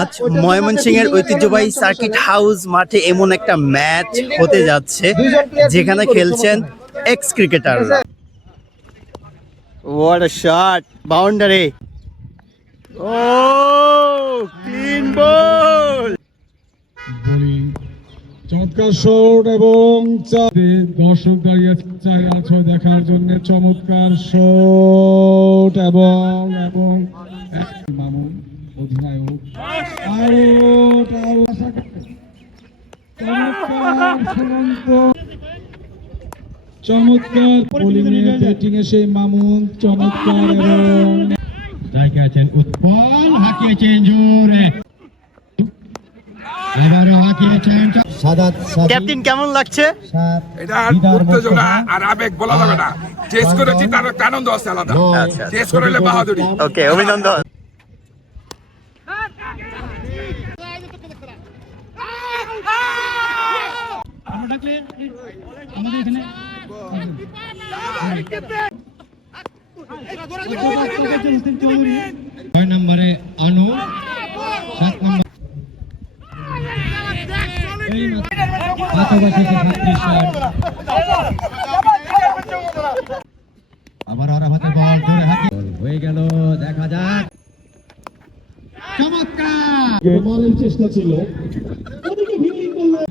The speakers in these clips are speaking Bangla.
আজ ময়মনসিংহের ঐতিহ্যবাহী সার্কিট হাউস মাঠে এমন একটা ম্যাচ হতে যাচ্ছে যেখানে খেলছেন এক্স ক্রিকেটাররা। What a shot! Boundary! Oh! Clean ball! চমৎকার শট এবং দর্শক দাঁড়িয়ে আছে দেখার জন্য। চমৎকার শট এবং মামুন অধিনায়ক চমৎকার বোলিংয়ে ব্যাটিং এ সেই মামুন চমৎকার এবং স্ট্রাইকে আছেন উৎপল, হাঁকিয়েছেন জোরে, এবারও হাঁকিয়েছেন। ক্যাপ্টেন কেমন লাগছে? এটা উত্তেজনা আর আবেগ বলা যাবে না। চেস করেছি তার একটা আনন্দ আছে আলাদা। চেস করলে বাহাদুরি। ওকে, অভিনন্দন। ছয় নম্বরে অনু, 7 নম্বর আবার আরাফাতের বল জোরে হাতে হয়ে গেল। দেখা যাক, চমৎকার বলের চেষ্টা ছিল, ওদিকে ফিল্ডিং করলেন।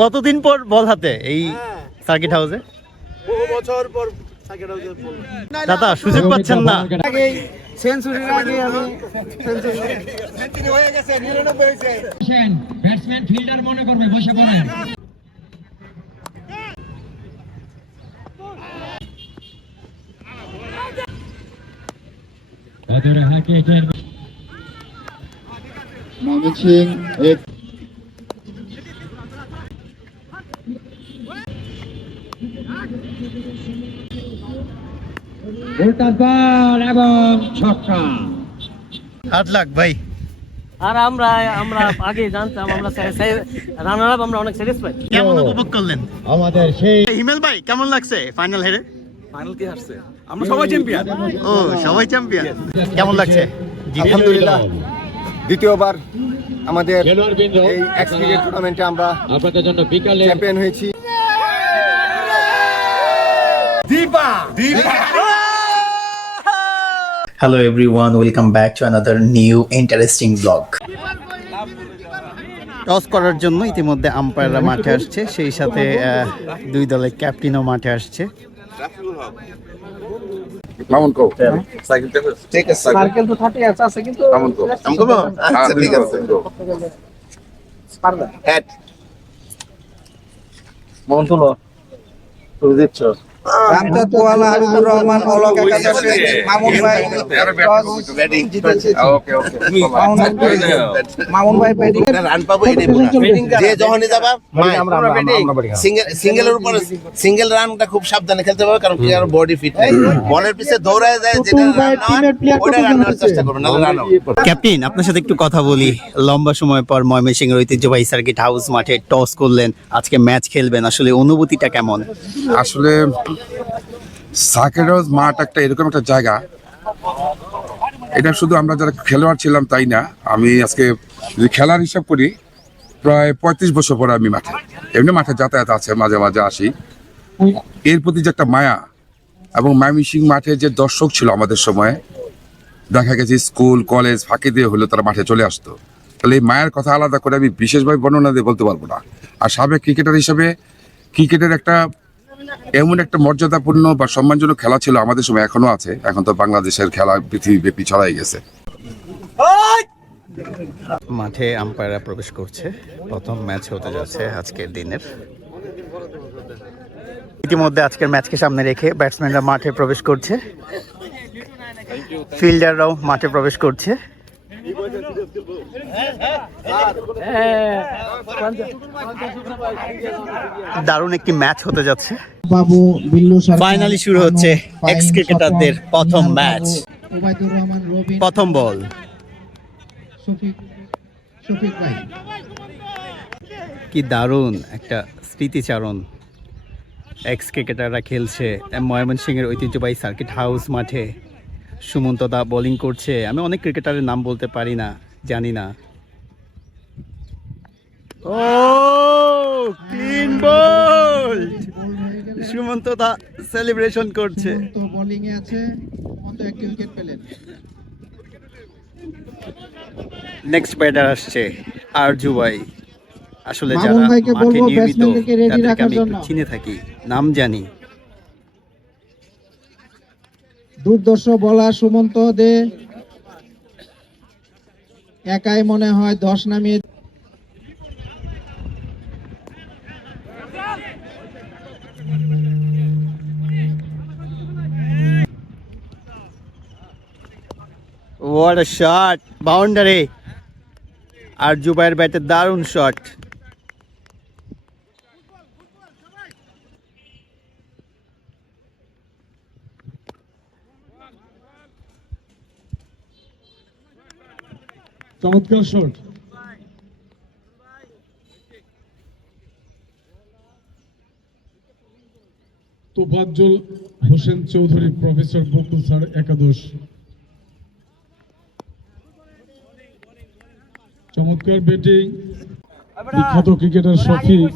কতদিন পর বল হাতে এই সার্কিট হাউসে? বহু বছর পর সার্কিট হাউসে বল। দাদা সুযোগ পাচ্ছেন না? সেঞ্চুরির আগে আমি সেঞ্চুরি হয়ে গেছে, 99 হয়েছে। ব্যাটসম্যান ফিল্ডার মনে করবে, বসে পড়েন। ধরে হাঁকিয়েছেন ময়মনসিংহ এক উল্টা বল এবং ছক্কা। 8 লাখ ভাই। আর আমরা আগে জানতাম, আমরা রানার আপ, আমরা অনেক স্যাটিসফাইড। কেমন উপভোগ করলেন আমাদের সেই হিমেল ভাই? কেমন লাগছে ফাইনাল হেরে? ফাইনাল কি হারছে? আমরা সবাই চ্যাম্পিয়ন। ও, সবাই চ্যাম্পিয়ন। কেমন লাগছে? আলহামদুলিল্লাহ, দ্বিতীয়বার আমাদের এই এক্স ক্রিকেট টুর্নামেন্টে আমরা আপনাদের জন্য বিকালে চ্যাম্পিয়ন হয়েছি। Hello everyone, welcome back to another new interesting vlog. Toss করার জন্য ইতিমধ্যে আম্পায়াররা মাঠে আসছে, সেই সাথে দুই দলের ক্যাপ্টেনও মাঠে আসছে। মামুন কো সাইকেল ঠিক আছে, সাইকেল তো 30 আছে কিন্তু মামুন কো আচ্ছা ঠিক আছে পারবে হেড মামুন তো তুই দিচ্ছ রামচাঁদ পোয়ালা, হাবিবুর রহমান, অলক একাদশে মামুন ভাই ব্যাটিং জিতেছে। ওকে মামুন ভাই ব্যাটিং রান পাবো এটাই বলা, যে যখনই যাবা সিঙ্গেলের উপর সিঙ্গেল রানটা খুব সাবধানে খেলতে হবে, কারণ কি আর বডি ফিট নাই, বলের পিছে দৌড়ায় যায়, যেটা রান হয় ওটা রান নেওয়ার চেষ্টা করুন, নাহলে রান হবে। ক্যাপ্টেন, আপনার সাথে একটু কথা বলি। লম্বা সময় পর ময়মনসিংহের ঐতিহ্যবাহী সার্কিট হাউস মাঠে টস করলেন, আজকে ম্যাচ খেলবেন, আসলে অনুভূতিটা কেমন? আসলে সার্কিট হাউস মাঠ একটা এরকম একটা জায়গা, এটা শুধু আমরা যারা খেলোয়াড় ছিলাম তাই না, আমি আজকে যদি খেলার হিসাব করি প্রায় 35 বছর পরে আমি মাঠে, এমনি মাঠে যাতায়াত আছে, মাঝে মাঝে আসি। এর প্রতি যে একটা মায়া, এবং ময়মনসিংহ মাঠে যে দর্শক ছিল আমাদের সময়ে, দেখা গেছে স্কুল কলেজ ফাঁকি দিয়ে হলেও তারা মাঠে চলে আসতো, তাহলে এই মায়ের কথা আলাদা করে আমি বিশেষভাবে বর্ণনা দিয়ে বলতে পারবো না। আর সাবেক ক্রিকেটার হিসেবে ক্রিকেটের একটা এমন একটা মর্যাদাপূর্ণ বা সম্মানজনক খেলা ছিল আমাদের সময়, এখনো আছে। এখন তো বাংলাদেশের খেলা পৃথিবীব্যাপী ছড়াই গেছে। মাঠে আম্পায়াররা প্রবেশ করছে, প্রথম ম্যাচ হতে যাচ্ছে আজকের দিনের। ইতিমধ্যে আজকের ম্যাচকে সামনে রেখে ব্যাটসম্যানরা মাঠে প্রবেশ করছে। ফিল্ডাররাও মাঠে প্রবেশ করছে। দারুণ একটি ম্যাচ হতে যাচ্ছে। বাবু বিল্লু ফাইনালি শুরু হচ্ছে এক্স ক্রিকেটারদের প্রথম ম্যাচ। ওবায়দুর রহমান রবিন, প্রথম বল। শফিক ভাই। কি দারুণ একটা স্মৃতিচারণ। এক্স ক্রিকেটাররা খেলছে ময়মনসিংহের ঐতিহ্যবাহী সার্কিট হাউস মাঠে। সুমন্ত দা বোলিং করছে। আমি অনেক ক্রিকেটারের নাম বলতে পারি না, জানি না। ও ক্লিন বল! সুমন্ত দা সেলিব্রেশন করছে। তো বোলিং এ আছে, মন্ত একটি উইকেট পেলেন। নেক্সট ব্যাটার আসছে আরজু ভাই। আসলে মামুন যারা ভাইকে মাঠে বলবো নিয়মিত ব্যাটসম্যানদেরকে রেডি তাদেরকে রাখার আমি জন্য। একটু চিনে থাকি, নাম জানি। দুর্দর্শ বলা সুমন্ত দে একাই মনে হয় 10 নামিয়ে। What a shot! Boundary. Arzu ভাইয়ের ব্যাটে দারুণ শট। চমৎকার শট। তোফাজ্জল হোসেন চৌধুরী, প্রফেসর বকুল স্যার, একাদশ। চমৎকার ব্যাটিং। বিখ্যাত ক্রিকেটার শফিক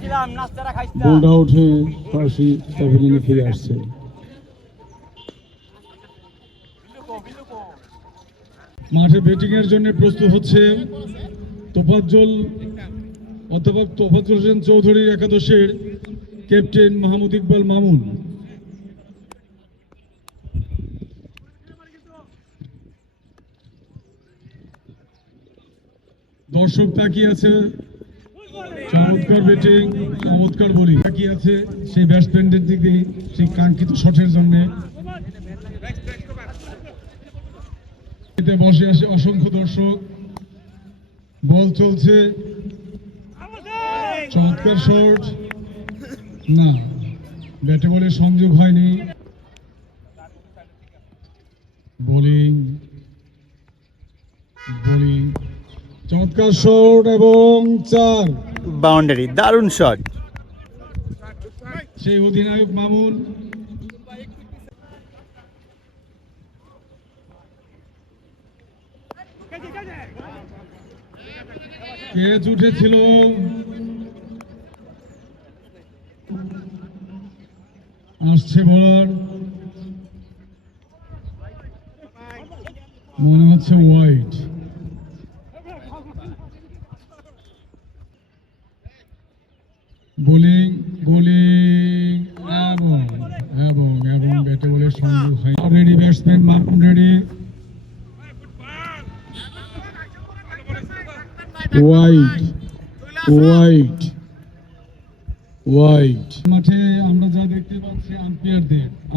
বোল্ড আউট হয়ে সরাসরি প্যাভিলিয়নে ফিরে আসছে। মাঠে ব্যাটিং এর জন্য প্রস্তুত হচ্ছে অধ্যাপক তোফাজ্জল হোসেন চৌধুরীর একাদশের ক্যাপ্টেন মাহমুদ ইকবাল মামুন। দর্শক তাকিয়ে আছে, চমৎকার ব্যাটিং, চমৎকার বোলিং। তাকিয়ে আছে সেই ব্যাটসম্যানদের দিকে, সেই কাঙ্ক্ষিত শটের জন্য। বসে আছে অসংখ্য দর্শক। বল চলছে, চমৎকার শট। না, ব্যাটে বলে সংযোগ হয়নি। বোলিং, চমৎকার শট এবং 4। বাউন্ডারি, দারুণ শট। সেই অধিনায়ক মামুন। ক্যাচ উঠেছিল, আসছে বলার, মনে হচ্ছে ওয়াইড। বোলিং এবং ব্যাটে বলে সংযোগ হয়। Ready batsman Mamun, ready. Wide. মাঠে আমরা যা দেখতে পাচ্ছি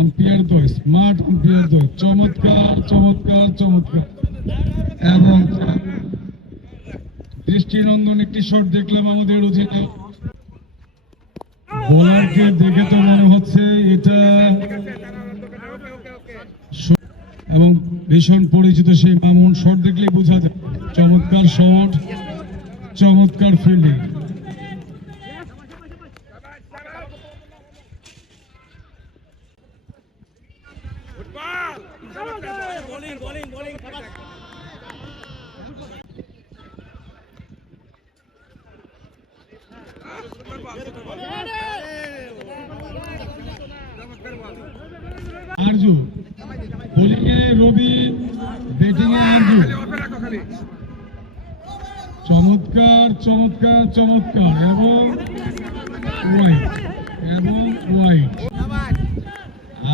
আম্পায়ারদের স্মার্ট আম্পায়ারদের চমৎকার এবং দৃষ্টিনন্দন একটি শট দেখলাম আমাদের অধিনায়ক। বোলারকে দেখে তো মনে হচ্ছে এটা, এবং ভীষণ পরিচিত সেই মামুন। শট দেখলেই বোঝা যায়, চমৎকার শট, চমৎকার ফিল্ডিং। আরজু বোলিং এ রবি, ব্যাটিং এ আরজু। চমৎকার এবং ওয়াইড।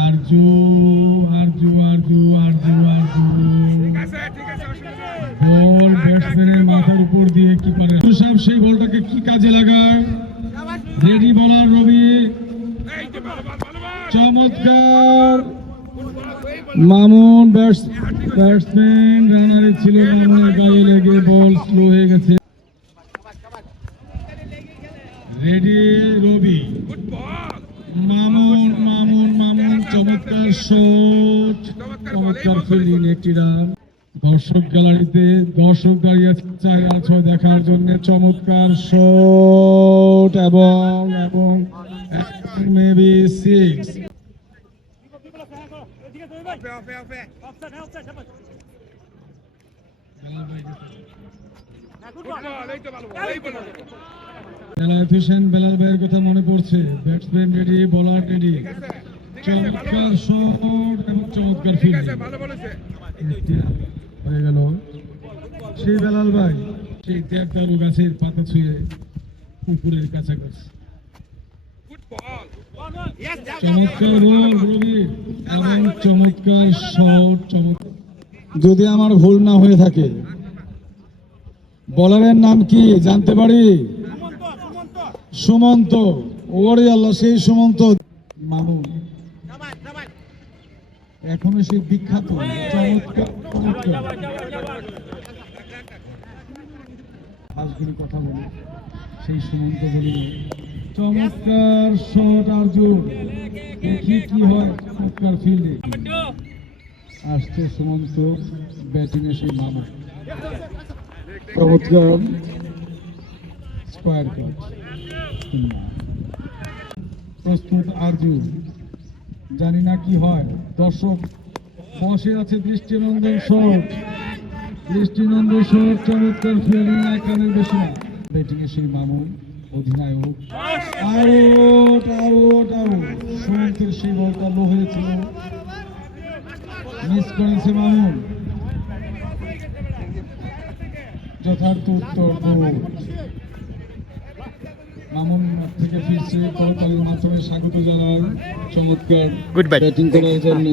আরজু বল ব্যাটসম্যানের মাথার উপর দিয়ে কি পারে সাহেব, সেই বলটাকে কি কাজে লাগায়। রেডি বলার রবি, চমৎকার মামুন ব্যাটসম্যান রানারে ছিল, মামুনের গায়ে লেগে বল স্লো হয়ে গেছে। রেডি রবি, মামুন চমৎকার শট, চমৎকার ফিল্ডিং, একটি রান। দর্শক গ্যালারিতে দর্শক দাঁড়িয়ে আছে 4-6 দেখার জন্য। চমৎকার শট এবং মেবি 6। বেলাল ভাইয়ের কথা মনে পড়ছে। ব্যাটসম্যান রেডি, বোলার রেডি, চমৎকার শট এবং চমৎকার ফিল্ডিং হয়ে গেল। সেই বেলাল ভাই সেই দেবদারু গাছের পাতা ছুঁয়ে পুকুরের কাছাকাছি। চমৎকার বল রবি এবং চমৎকার শট। যদি আমার ভুল না হয়ে থাকে, বলারের নাম কি জানতে পারি? সুমন্ত। ওরে আল্লাহ, সেই সুমন্ত। মামুন এখনো সেই বিখ্যাত চমৎকার কথা বলি, সেই সুমন্ত বলি। চমৎকার শট আর্জুন, দেখি কি হয়। চমৎকার ফিল্ডিং আসছে সুমন্ত, ব্যাটিং এ সেই মামুন। চমৎকার স্কোয়ার কাট। প্রস্তুত আর্জুন, জানি না কি হয়। দর্শক বসে আছে। দৃষ্টিনন্দন শট, চমৎকার ফিল্ডিং, এখানের বেশি না। ব্যাটিং এ সেই মামুন, অধিনায়ক। আউট। সুমন্তের সেই বলটা লো হয়েছিল, মিস করেছে মামুন। যথার্থ উত্তর গোল। মামুন থেকে ফিরছে, করতালির মাধ্যমে স্বাগত জানাই। চমৎকার গুড ব্যাট ব্যাটিং করার জন্য।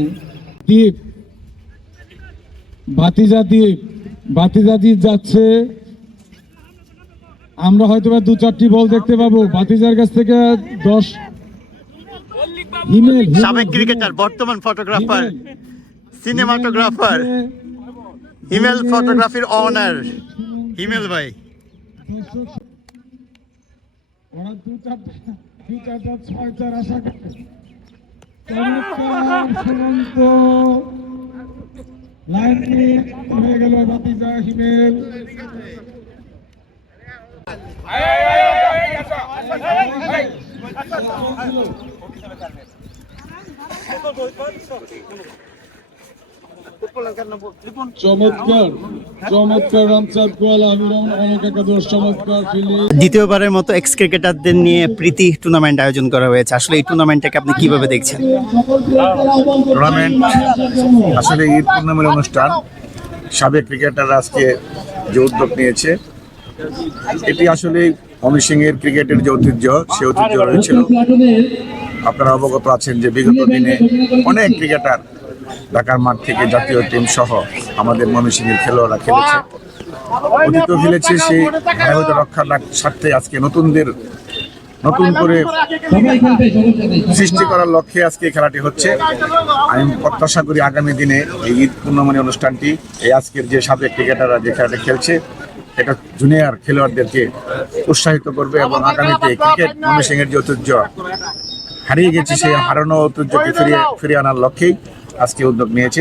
ভাতিজা যাচ্ছে। আমরা হয়তো 2-4টি বল দেখতে পাবো ভাতিজার কাছ থেকে। 10 সাবেক ক্রিকেটার, বর্তমান ফটোগ্রাফার, সিনেমাটোগ্রাফার, হিমেল ফটোগ্রাফির অনার হিমেল ভাই। ওরা 2-4টা 6-4 আশা করে। চমৎকার সুমন্ত, লাইন হয়ে গেল ভাতিজা হিমেল। চমৎকার রামচাঁদ গোয়ালা, অনেক একাদশ, চমৎকার ফিল্ডিং। দ্বিতীয়বারের মতো এক্স ক্রিকেটারদের নিয়ে প্রীতি টুর্নামেন্ট আয়োজন করা হয়েছে। আসলে এই টুর্নামেন্টটাকে আপনি কিভাবে দেখছেন? টুর্নামেন্ট আসলে ঈদ পূর্ণিমার অনুষ্ঠান। সাবেক ক্রিকেটাররা আজকে যে উদ্যোগ নিয়েছে, এটি আসলে ময়মনসিংহের ক্রিকেটের যে ঐতিহ্য, সে ঐতিহ্য রয়েছিল। আপনারা অবগত আছেন যে বিগত দিনে অনেক ক্রিকেটার ঢাকার মাঠ থেকে জাতীয় টিম সহ আমাদের ময়মনসিংহের খেলোয়াড়রা খেলেছে, অতীত খেলেছে। সেই ধারাবাহিকতা রক্ষার স্বার্থে আজকে নতুন করে সৃষ্টি করার লক্ষ্যে আজকে খেলাটি হচ্ছে। আমি প্রত্যাশা করি আগামী দিনে এই ঈদ পূর্ণিমা অনুষ্ঠানটি, এই আজকের যে সাবেক ক্রিকেটাররা যে খেলাটি খেলছে, এটা জুনিয়র খেলোয়াড়দেরকে উৎসাহিত করবে এবং আগামীতে ক্রিকেট ময়মনসিংহের যে ঐতিহ্য হারিয়ে গেছে, সেই হারানো ঐতিহ্যকে ফিরিয়ে আনার লক্ষ্যেই আজকে উদ্যোগ নিয়েছে।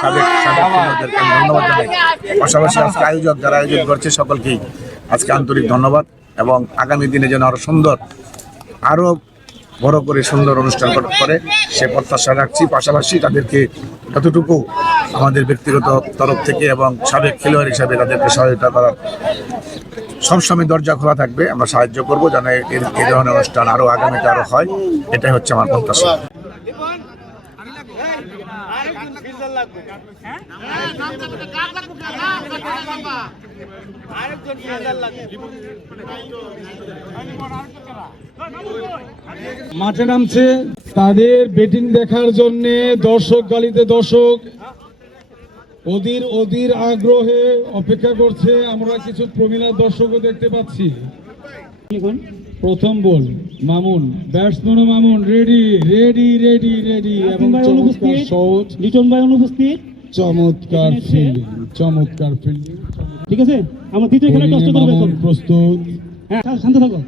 সাবেক খেলোয়াড়দেরকে আমি ধন্যবাদ জানাই। পাশাপাশি আজকে যারা আয়োজন করছে সকলকেই আজকে আন্তরিক ধন্যবাদ, এবং আগামী দিনে যেন আরো বড় করে সুন্দর অনুষ্ঠান করে সে প্রত্যাশা রাখছি। পাশাপাশি তাদেরকে যতটুকু আমাদের ব্যক্তিগত তরফ থেকে এবং সাবেক খেলোয়াড় হিসাবে তাদেরকে সহায়তা করার সবসময় দরজা খোলা থাকবে। আমরা সাহায্য করবো যেন এই ধরনের অনুষ্ঠান আরো আগামীতে আরো হয়, এটাই হচ্ছে আমার প্রত্যাশা। মাঠে নামছে তাদের ব্যাটিং দেখার জন্য দর্শক গালিতে দর্শক অধীর আগ্রহে অপেক্ষা করছে। আমরা কিছু প্রমিলার দর্শকও দেখতে পাচ্ছি। প্রথম ball Mamun, batsman Mamun ready ready ready ready এবং চমৎকার শট। লিটন ভাই অনুপস্থিত। চমৎকার ফিল্ডিং, চমৎকার ফিল্ডিং। ঠিক আছে, আমরা তৃতীয় খেলা টস করব এখন। প্রস্তুত। হ্যাঁ, শান্ত থাকো।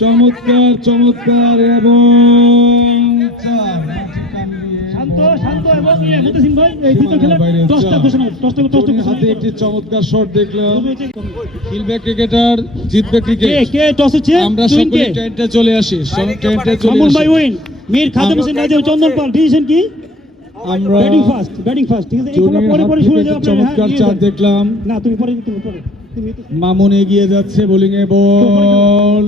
চমৎকার চমৎকার এবং চার। শান্ত শান্ত এবং মুতাসিম ভাই এই তৃতীয় খেলা টসটা ঘোষণা, টসটা হাতে একটি চমৎকার শট দেখলাম। খেলবে ক্রিকেটার, জিতবে ক্রিকেট। কে টস হচ্ছে? আমরা সকলে টেন্টে চলে আসি, টেন্টে চলে মামুন আসি। ভাই উইন। মীর খাদেম হোসেন রাজীব চন্দন পাল, ডিসিশন কি? আমরা ব্যাটিং ফার্স্ট, ব্যাটিং ফার্স্ট। ঠিক আছে, এই খেলা পরে পরে শুরু হয়ে যাবে। চমৎকার চার দেখলাম। না, তুমি পরে, তুমি পরে। মামুন এগিয়ে যাচ্ছে, বোলিং এ বল।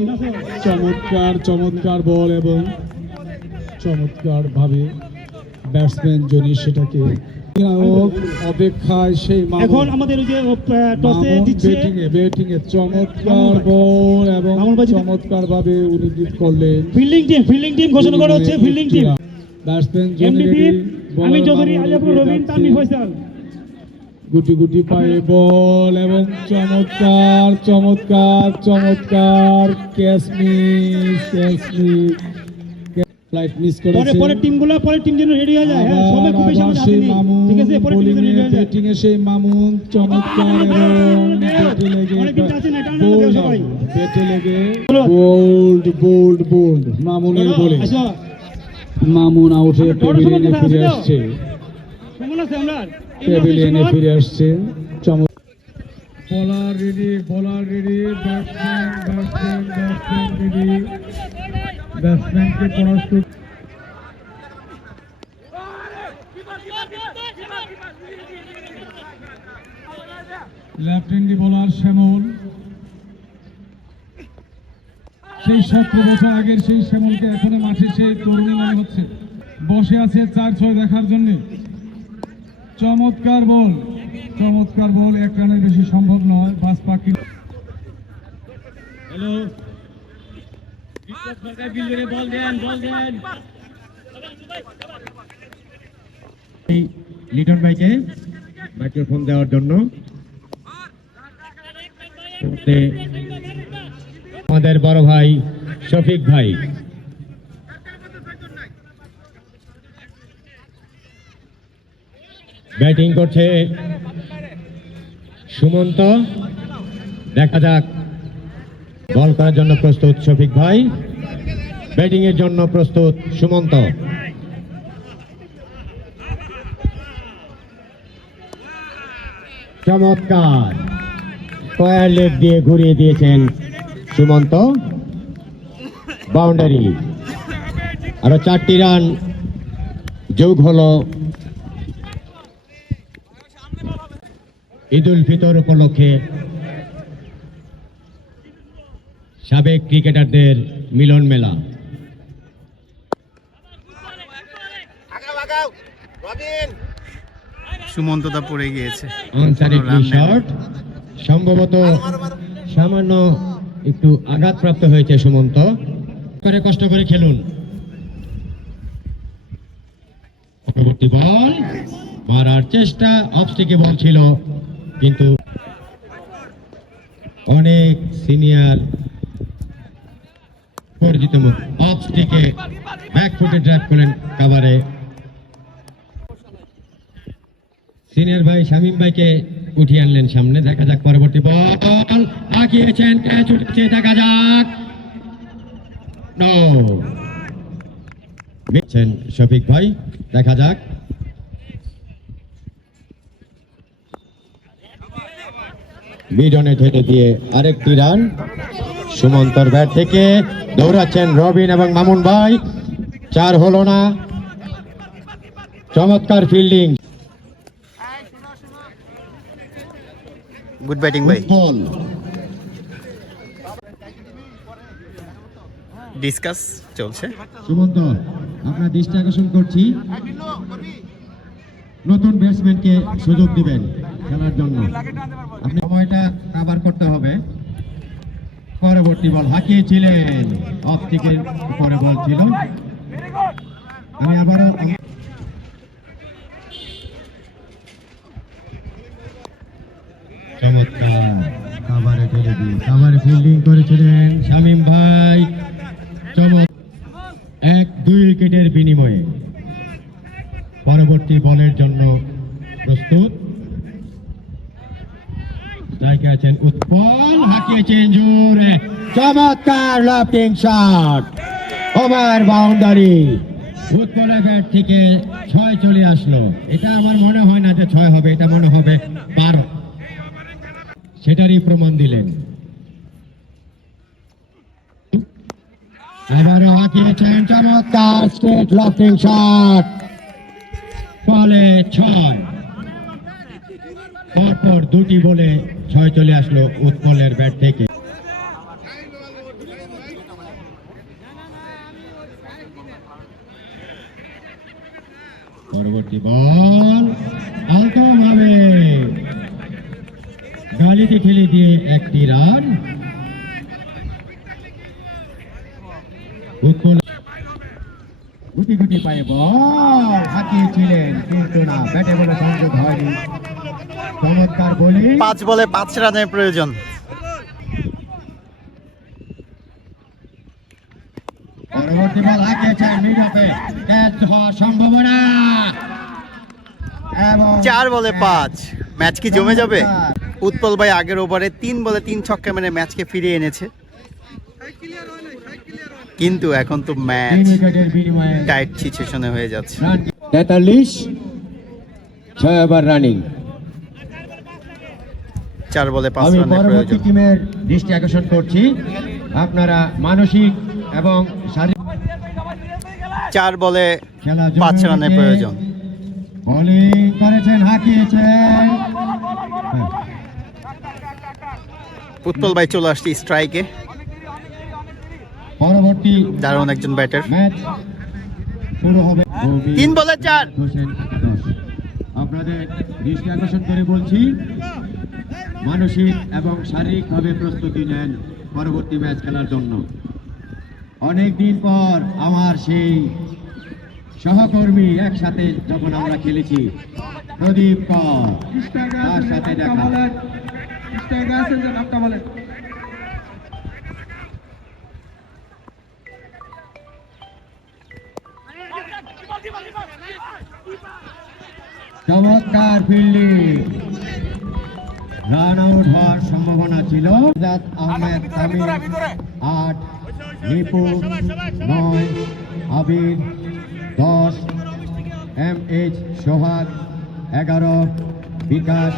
চমৎকার চমৎকার বল এবং চমৎকার ভাবে ব্যাটসম্যান জনি সেটাকে অপেক্ষায় সেই এখন আমাদের ওই যে টসে দিচ্ছে ব্যাটিং এ চমৎকার বল এবং চমৎকার ভাবে উনি জিত করলেন। ফিল্ডিং টিম ঘোষণা করা হচ্ছে। ফিল্ডিং টিম ব্যাটসম্যান এমডিপি আমি চৌধুরী, আলিয়াপুর রবিন, তানভীর ফয়সাল। গুটি গুটি পায়ে বল এবং চমৎকার চমৎকার চমৎকার ক্যাচ মিস, ফ্লাইট মিস করেছে। পরের টিম যেন রেডি হয়ে যায়। হ্যাঁ, সবাই খুব বেশি আমাদের হাতে নেই। ঠিক আছে, পরের টিম যেন রেডি হয়ে যায়। ব্যাটিং এ সেই মামুন চমৎকার এবং ব্যাটে লেগে অনেক কিন্তু আছে না, টানা টানা সবাই। ব্যাটে লেগে বোল্ড বোল্ড বোল্ড মামুনের বলে আসো, মামুন আউটে প্যাভিলিয়নে ফিরে আসছে। কেমন আছে আমরা? প্যাভিলিয়নে ফিরে আসছে। বলার রেডি, বলার রেডি, ব্যাটসম্যান রেডি, ব্যাটসম্যানকে পরাস্ত। লেফট হ্যান্ডি বোলার শ্যামল, সেই 17 বছর আগের সেই শ্যামলকে এখনো মাঠে সেই তরুণী মনে হচ্ছে। বসে আছে 4-6 দেখার জন্য। চমৎকার বল, চমৎকার বল, এক রানের বেশি সম্ভব নয়। বাস পাখি। হ্যালো, বল দেন। লিটন ভাইকে মাইক্রোফোন দেওয়ার জন্য। আমাদের বড় ভাই শফিক ভাই ব্যাটিং করছে সুমন্ত। দেখা যাক, বল করার জন্য প্রস্তুত শফিক ভাই, ব্যাটিং এর জন্য প্রস্তুত সুমন্ত। চমৎকার স্কয়ার লেগ দিয়ে ঘুরিয়ে দিয়েছেন সুমন্ত, বাউন্ডারি। আরো 4টি রান যোগ হলো ঈদ উল ফিতর উপলক্ষে সাবেক ক্রিকেটারদের মিলন মেলা। সুমন্তদা পড়ে গিয়েছে। আনসারিডলি শট, সম্ভবত সামান্য একটু আঘাতপ্রাপ্ত হয়েছে সুমন্ত। কষ্ট করে খেলুন। পরবর্তী বল মারার চেষ্টা, অফ স্টিকে বল ছিল, কিন্তু অনেক সিনিয়র পরিচিত মুখ অফ স্টিকে ব্যাক ফুটে ড্রাইভ করলেন কাভারে। সিনিয়র ভাই শামীম ভাইকে উঠিয়ে আনলেন সামনে। দেখা যাক পরবর্তী বল, আঁকিয়েছেন, ক্যাচ উঠেছে, দেখা যাক। নো, মিটছেন শফিক ভাই, দেখা যাক। মিডনে ঠেলে দিয়ে আরেকটি রান সুমন্তর ব্যাট থেকে। দৌড়াচ্ছেন রবিন এবং মামুন ভাই, 4 হলো না। চমৎকার ফিল্ডিং, গুড ব্যাটিং ভাই। বল ডিসকাস চলছে। সুমন্ত, আপনার দৃষ্টি আকর্ষণ করছি, নতুন ব্যাটসম্যানকে সুযোগ দিবেন খেলার জন্য। আপনি সময়টা কাভার করতে হবে। পরবর্তী বল হাঁকিয়েছিলেন, অফ থেকে পরে বল ছিল। আমি আবারও পরবর্তী বলের জন্য প্রস্তুত। স্ট্রাইকে আছেন উৎপল, হাঁকিয়েছেন জোরে, চমৎকার লাফটিং শট, ওভার বাউন্ডারি। উৎপলের ব্যাট থেকে 6 চলে আসলো। এটা আমার মনে হয় না যে 6 হবে, এটা মনে হবে 12, সেটারই প্রমাণ দিলেন। এবারও হাঁকিয়েছেন চমৎকার স্ট্রেট লাফটিং শট, বলে 6। পরপর 2টি বলে 6 চলে আসলো উৎপলের ব্যাট থেকে। পরবর্তী বল আলতো ভাবে গালিতে ঠেলে দিয়ে 1টি রান। উৎপল গুটি গুটি পায়ে বল হাঁকিয়েছিলেন, কিন্তু না, ব্যাটে বলে সংযোগ হয়নি। চমৎকার বোলিং। 5 বলে 5 রানের প্রয়োজন। পরবর্তী বল হাঁকিয়েছেন মিড অফে, ক্যাচ হওয়ার সম্ভাবনা, এবং 4 বলে 5। ম্যাচ কি জমে যাবে? উৎপল ভাই আগের ওভারে 3 বলে 3 ছক্কা মেরে ম্যাচকে ফিরিয়ে এনেছে, কিন্তু এখন তো ম্যাচ 3 উইকেটের বিনিময়ে টাইট সিচুয়েশনে হয়ে যাচ্ছে। Run 43, 6 over running. 4 বলে 5 আমি রানের পরবর্তী প্রয়োজন। টিমের দৃষ্টি আকর্ষণ করছি, আপনারা মানসিক এবং শারীরিক 4 বলে খেলা 5 রানের প্রয়োজন। বোলিং করেছেন, হাঁকিয়েছেন। উৎপল ভাই চলে আসছে স্ট্রাইকে, পরবর্তী দারুণ একজন ব্যাটার। ম্যাচ শুরু হবে। 3 বলে 4। হোসেন 10। আপনাদের দৃষ্টি আকর্ষণ করে বলছি, মানসিক এবং শারীরিকভাবে প্রস্তুতি নেন পরবর্তী ম্যাচ খেলার জন্য। অনেক দিন পর আমার সেই সহকর্মী একসাথে যখন আমরা খেলেছি, প্রদীপ কর, তার সাথে দেখা। চমৎকার ফিল্ডিং, রান আউট হওয়ার সম্ভাবনা ছিল। জাত আহমেদ তামিম 8, নিপু 9, আবির 10, MH সোহাগ 11, বিকাশ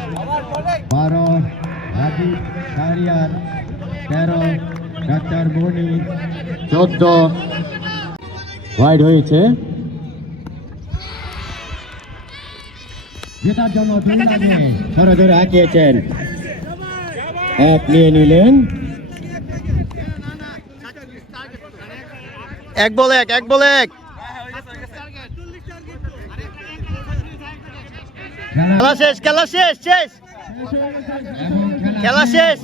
12, রাজীব শাহরিয়ার 13, ডাক্তার মনি 14। ওয়াইড হয়েছে, জেতার জন্য 2 রানে সরাসরি হাঁকিয়েছেন, 1 নিয়ে নিলেন। 1 বলে 1, 1 বলে 1। খেলা শেষ, খেলা শেষ, শেষ খেলা শেষ।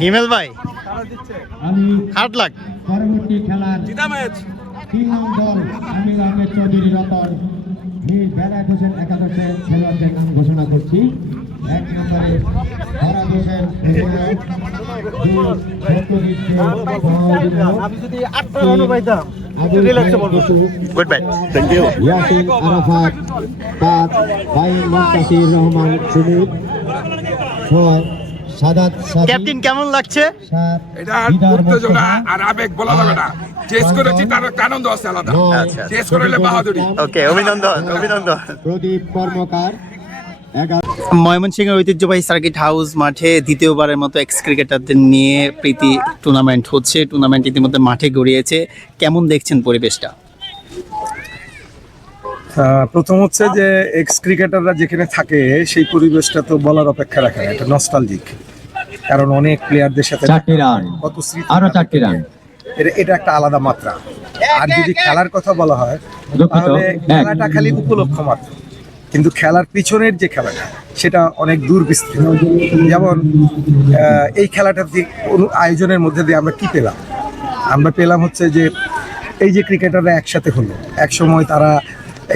হিমেল ভাই আমি হার্ড লাক। পরবর্তী খেলার 3 নং দল আমির আহমেদ চৌধুরী রতন, মীর বেলায়েত হোসেন একাদশের খেলোয়াড়দের নাম ঘোষণা করছি। 1 নম্বরে ফরাদ হোসেন, 2 সত্যজিৎ দে, আমি যদি 8টা রানও পাইতাম রিল্যাক্সে বলবো। Good bye, thank you. Yasin Arafat, 5 বাইন মুনতাসির রহমান সুমিত, 6 সাদাত সাদি, ক্যাপ্টেন কেমন লাগছে? 7 এটা উত্তেজনা আর আবেগ বলা যাবে না। চেস করেছি, তার একটা আনন্দ আছে আলাদা। আচ্ছা, চেস করলে বাহাদুরি। ওকে, অভিনন্দন, অভিনন্দন। প্রদীপ কর্মকার 11। ময়মনসিংহের ঐতিহ্যবাহী সার্কিট হাউস মাঠে দ্বিতীয়বারের মতো এক্স ক্রিকেটারদের নিয়ে প্রীতি টুর্নামেন্ট হচ্ছে। টুর্নামেন্ট ইতিমধ্যে মাঠে গড়িয়েছে, কেমন দেখছেন পরিবেশটা? প্রথম হচ্ছে যে এক্স ক্রিকেটাররা যেখানে থাকে সেই পরিবেশটা তো বলার অপেক্ষা রাখে না, এটা নস্টালজিক। কারণ অনেক প্লেয়ারদের সাথে 4টি রান, কত স্মৃতি, আরো 4টি রান। এটা একটা আলাদা মাত্রা। আর যদি খেলার কথা বলা হয় দুঃখিত, তাহলে খেলাটা খালি উপলক্ষ মাত্র, কিন্তু খেলার পিছনের যে খেলাটা সেটা অনেক দূর বিস্তৃত। যেমন এই খেলাটার আয়োজনের মধ্যে দিয়ে আমরা কি পেলাম? আমরা পেলাম হচ্ছে যে এই যে ক্রিকেটাররা একসাথে হলো, একসময় তারা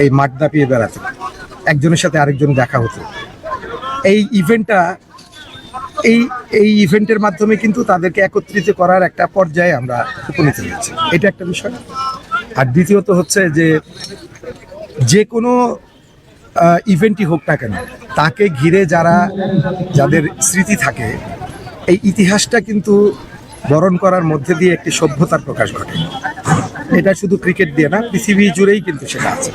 এই মাঠ দাপিয়ে বেড়াতো, একজনের সাথে আরেকজন দেখা হতো। এই ইভেন্টটা এই ইভেন্টের মাধ্যমে কিন্তু তাদেরকে একত্রিত করার একটা পর্যায়ে আমরা উপনীত হয়েছি, এটা একটা বিষয়। আর দ্বিতীয়ত হচ্ছে যে কোনো ইভেন্টই হোক না কেন, তাকে ঘিরে যাদের স্মৃতি থাকে, এই ইতিহাসটা কিন্তু বরণ করার মধ্যে দিয়ে একটি সভ্যতার প্রকাশ ঘটে। এটা শুধু ক্রিকেট দিয়ে না, পৃথিবী জুড়েই কিন্তু সেটা আছে।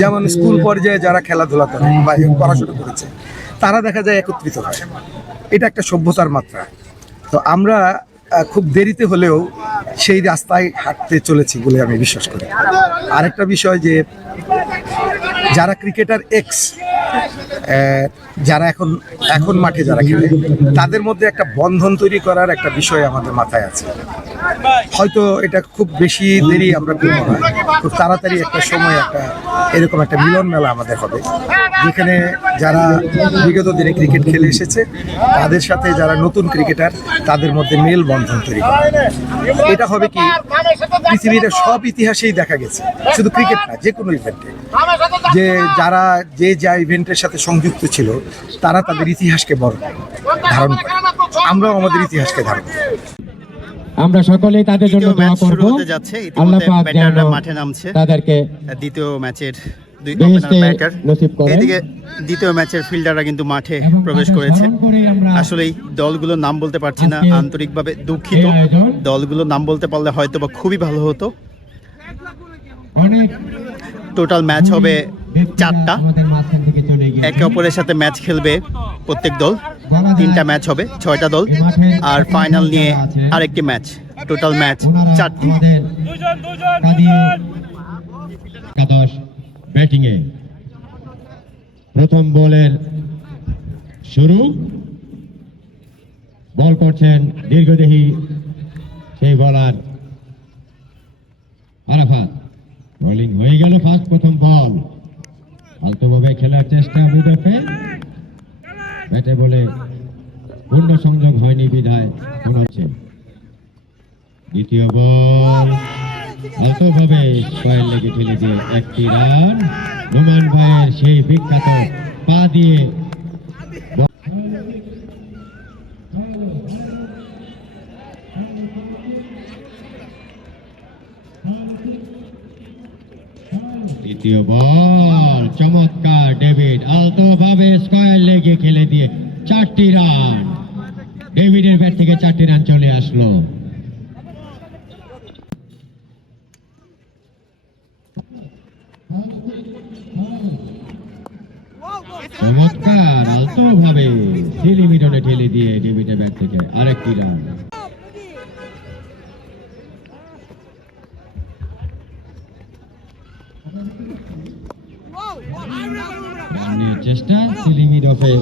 যেমন স্কুল পর্যায়ে যারা খেলাধুলা করে বা পড়াশোনা করেছে, তারা দেখা যায় একত্রিত হয়, এটা একটা সভ্যতার মাত্রা। তো আমরা খুব দেরিতে হলেও সেই রাস্তায় হাঁটতে চলেছি বলে আমি বিশ্বাস করি। আরেকটা বিষয় যে যারা ক্রিকেটার যারা এখন মাঠে যারা খেলে, তাদের মধ্যে একটা বন্ধন তৈরি করার একটা বিষয় আমাদের মাথায় আছে। হয়তো এটা খুব বেশি দেরি আমরা করবো না, খুব তাড়াতাড়ি একটা সময় এরকম একটা মিলন মেলা আমাদের হবে, যেখানে যারা বিগত দিনে ক্রিকেট খেলে এসেছে তাদের সাথে যারা নতুন ক্রিকেটার, তাদের মধ্যে মেল বন্ধন তৈরি করে। এটা হবে কি, পৃথিবীর সব ইতিহাসেই দেখা গেছে, শুধু ক্রিকেট না, যে কোনো ইভেন্টে যে যারা যা ইভেন্টের সাথে সংযুক্ত ছিল, তারা তাদের ইতিহাসকে ধারণ করে। আমরাও আমাদের ইতিহাসকে ধারণ করি। আমরা সকলেই তাদের জন্য দোয়া করব। যাচ্ছে আল্লাহ ইতিমধ্যে পাক ব্যাটাররা যেন মাঠে নামছে। তাদেরকে দ্বিতীয় ম্যাচের দুই বেহেশতে ওপেনার ব্যাটার, নসিব করেন। এদিকে দ্বিতীয় ম্যাচের ফিল্ডাররা কিন্তু মাঠে প্রবেশ করেছে। আসলে এই দলগুলোর নাম বলতে পারছি না, আন্তরিকভাবে দুঃখিত। দলগুলোর নাম বলতে পারলে হয়তো বা খুবই ভালো হতো। অনেক টোটাল ম্যাচ হবে 4টা, আমাদের মাঝখান থেকে চলে গিয়ে একে অপরের সাথে ম্যাচ খেলবে প্রত্যেক দল। 3টা ম্যাচ হবে, 6টা দল, আর ফাইনাল নিয়ে আরেকটি ম্যাচ। টোটাল ম্যাচ 4টি। আমাদের একাদশ ব্যাটিং এ প্রথম বলের শুরু। বল করছেন দীর্ঘদেহী সেই বলার আরাফাত। বোলিং হয়ে গেল, ফার্স্ট প্রথম বল। আলতোভাবে খেলার চেষ্টা মিডফে, ব্যাটে বলে পূর্ণ সংযোগ হয়নি বিধায় মনে হচ্ছে। দ্বিতীয় বল আলতোভাবে স্কয়ার লেগে ঠেলে দিয়ে একটি রান। নোমান ভাইয়ের সেই বিখ্যাত পা দিয়ে দ্বিতীয় বল চমৎকার, ডেভিড আলতোভাবে স্কয়ার লেগে খেলে দিয়ে 4টি রান। ডেভিডের ব্যাট থেকে 4টি রান চলে আসলো। চমৎকার আলতোভাবে সিলি মিডনে ঠেলে দিয়ে ডেভিডের ব্যাট থেকে আরেকটি রান। রানের চেষ্টা সিলি মিডফে।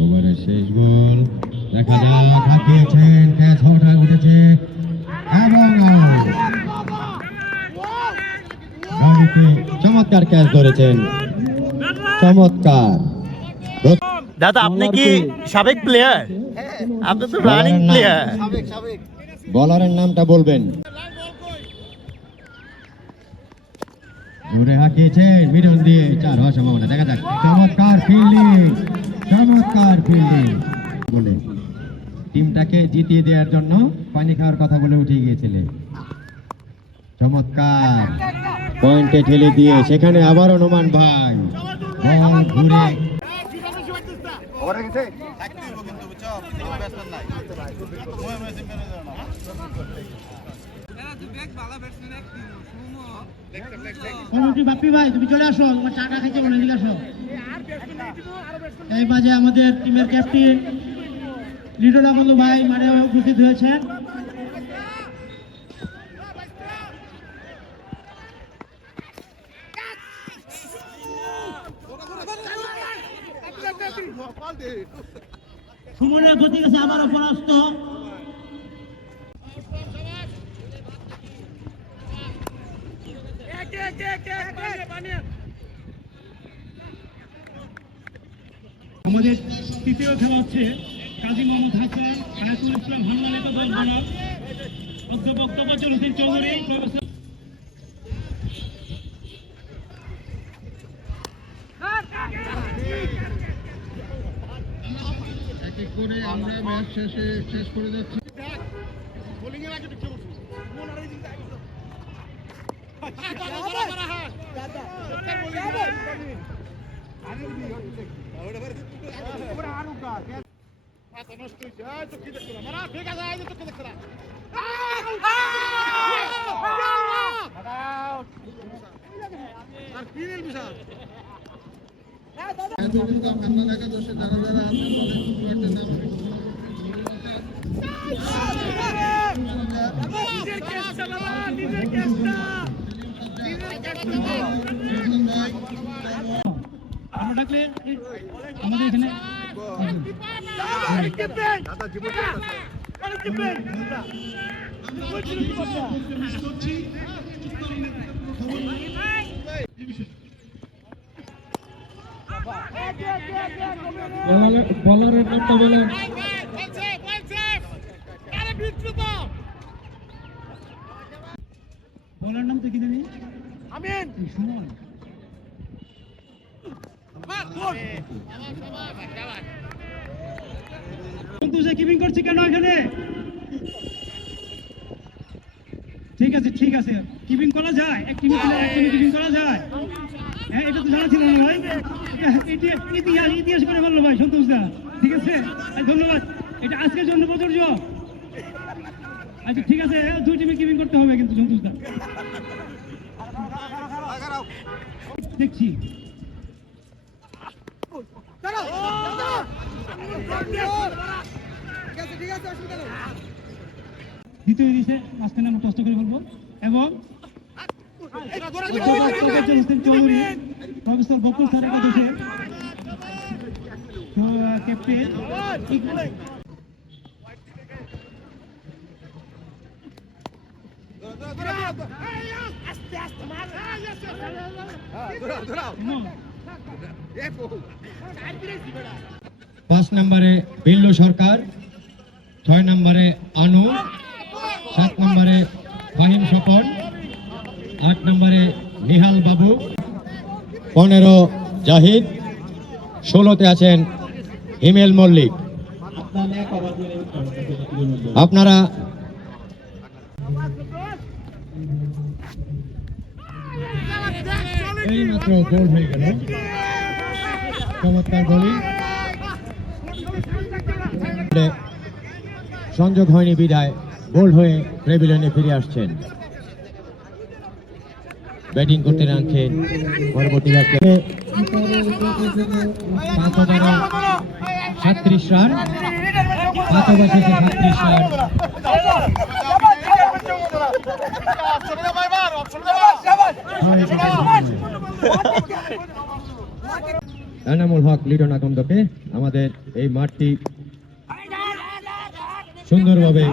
ওভারের শেষ বল দেখা যাক, হাঁকিয়েছেন, ক্যাচ হঠাৎ উঠেছে এবং চমৎকার ক্যাচ ধরেছেন, চমৎকার। দাদা, আপনি কি সাবেক প্লেয়ার? আপনি তো রানিং প্লেয়ার। বলারের নামটা বলবেন। জোরে হাঁকিয়েছেন মিডল দিয়ে, 4 হওয়ার সম্ভাবনা। দেখা যাক, চমৎকার ফিল্ডিং, চমৎকার ফিল্ডিং বলে টিমটাকে জিতিয়ে দেওয়ার জন্য পানি খাওয়ার কথা বলে উঠে গিয়েছিলেন। চমৎকার পয়েন্টে ঠেলে দিয়ে সেখানে আবারও নোমান ভাই বল ঘুরে বাপ্পি ভাই, তুমি চলে আসো, তোমার টাকা খাইতে বলে দিকে আসো। এই মাঝে আমাদের টিমের ক্যাপ্টেন লিটন বন্ধু ভাই মানে উপস্থিত হয়েছেন। সুমনের গতি গেছে আবারও পরাস্ত। আমাদের তৃতীয় খেলা হচ্ছে কাজী মোহাম্মদ হাসান, হায়াতুল ইসলাম হান্নালিত দল জনাব, অধ্যাপক তফাজ্জল হোসেন চৌধুরী, প্রফেসর আমরা ডাকলে আমাদের এখানে বলারের নামটা বলেন। বলার নাম তো কি জানি সুমন। কিন্তু সে কিপিং করছে কেন এখানে? ঠিক আছে ঠিক আছে, কিপিং করা যায়, এক টিমে কিপিং করা যায়। হ্যাঁ, এটা তো জানা ছিল না ভাই, ইতিহাস করে বললো ভাই সন্তোষ দা। ঠিক আছে, ধন্যবাদ, এটা আজকের জন্য প্রযোজ্য। আচ্ছা ঠিক আছে, দুই টিমে কিপিং করতে হবে কিন্তু সন্তোষ দা। দেখছি দ্বিতীয় ইনিংসে মাঝখানে আমরা কষ্ট করে বলবো এবং চৌধুরী প্রফেসর বকুল স্যার একাদশে ক্যাপ্টেন পাঁচ নম্বরে বিল্লু সরকার, 6 নম্বরে আনু, 7 নম্বরে ফাহিম স্বপন, 8 নম্বরে নিহাল বাবু, 15 জাহিদ, 16তে আছেন হিমেল মল্লিক। আপনারা এই মাত্র গোল হয়ে গেল, চমৎকার গোলিং। সংযোগ হয়নি বিদায় গোল হয়ে প্যাভিলিয়নে ফিরে আসছেন। ব্যাটিং করতে নামছেন পরবর্তী ম্যাচে 5 ওভারে 37 রান, 5 ওভার শেষে 37 রান। এনামুল হক লিটন আকন্দকে আমাদের এই মাঠটি সুন্দরভাবে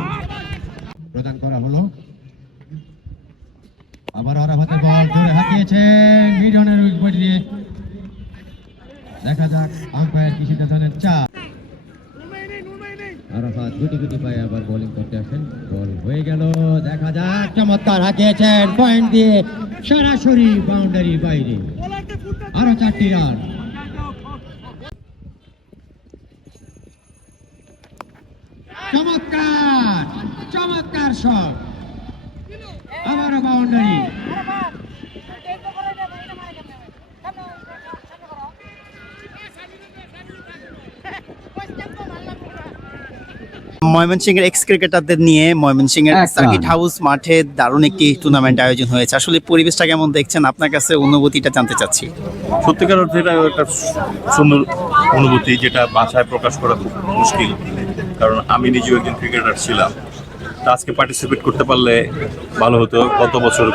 প্রদান করা হলো। আবার আরাফাতের বল জোরে হাঁকিয়েছেন মিডনের উইকেট দিয়ে। দেখা যাক আম্পায়ার কি সিদ্ধান্ত নেন। আরাফাত গুটি পায়ে আবার বোলিং করতে আসেন, বল হয়ে গেল। দেখা যাক, চমৎকার হাঁকিয়েছেন পয়েন্ট দিয়ে সরাসরি বাউন্ডারি বাইরে, আরো 4টি রান। চমৎকার চমৎকার শট, আবারও বাউন্ডারি। ময়মনসিংহের এক্স ক্রিকেটারদের নিয়ে ময়মনসিংহের সার্কিট হাউস মাঠে দারুণ একটি টুর্নামেন্ট আয়োজন হয়েছে। আসলে পরিবেশটা কেমন দেখছেন, আপনার কাছে অনুভূতিটা জানতে চাচ্ছি। সত্যিকার অর্থে এটা একটা সুন্দর অনুভূতি, যেটা ভাষায় প্রকাশ করা খুব মুশকিল, কারণ আমি নিজেও একজন ক্রিকেটার ছিলাম। তা আজকে পার্টিসিপেট করতে পারলে ভালো হতো। গত বছর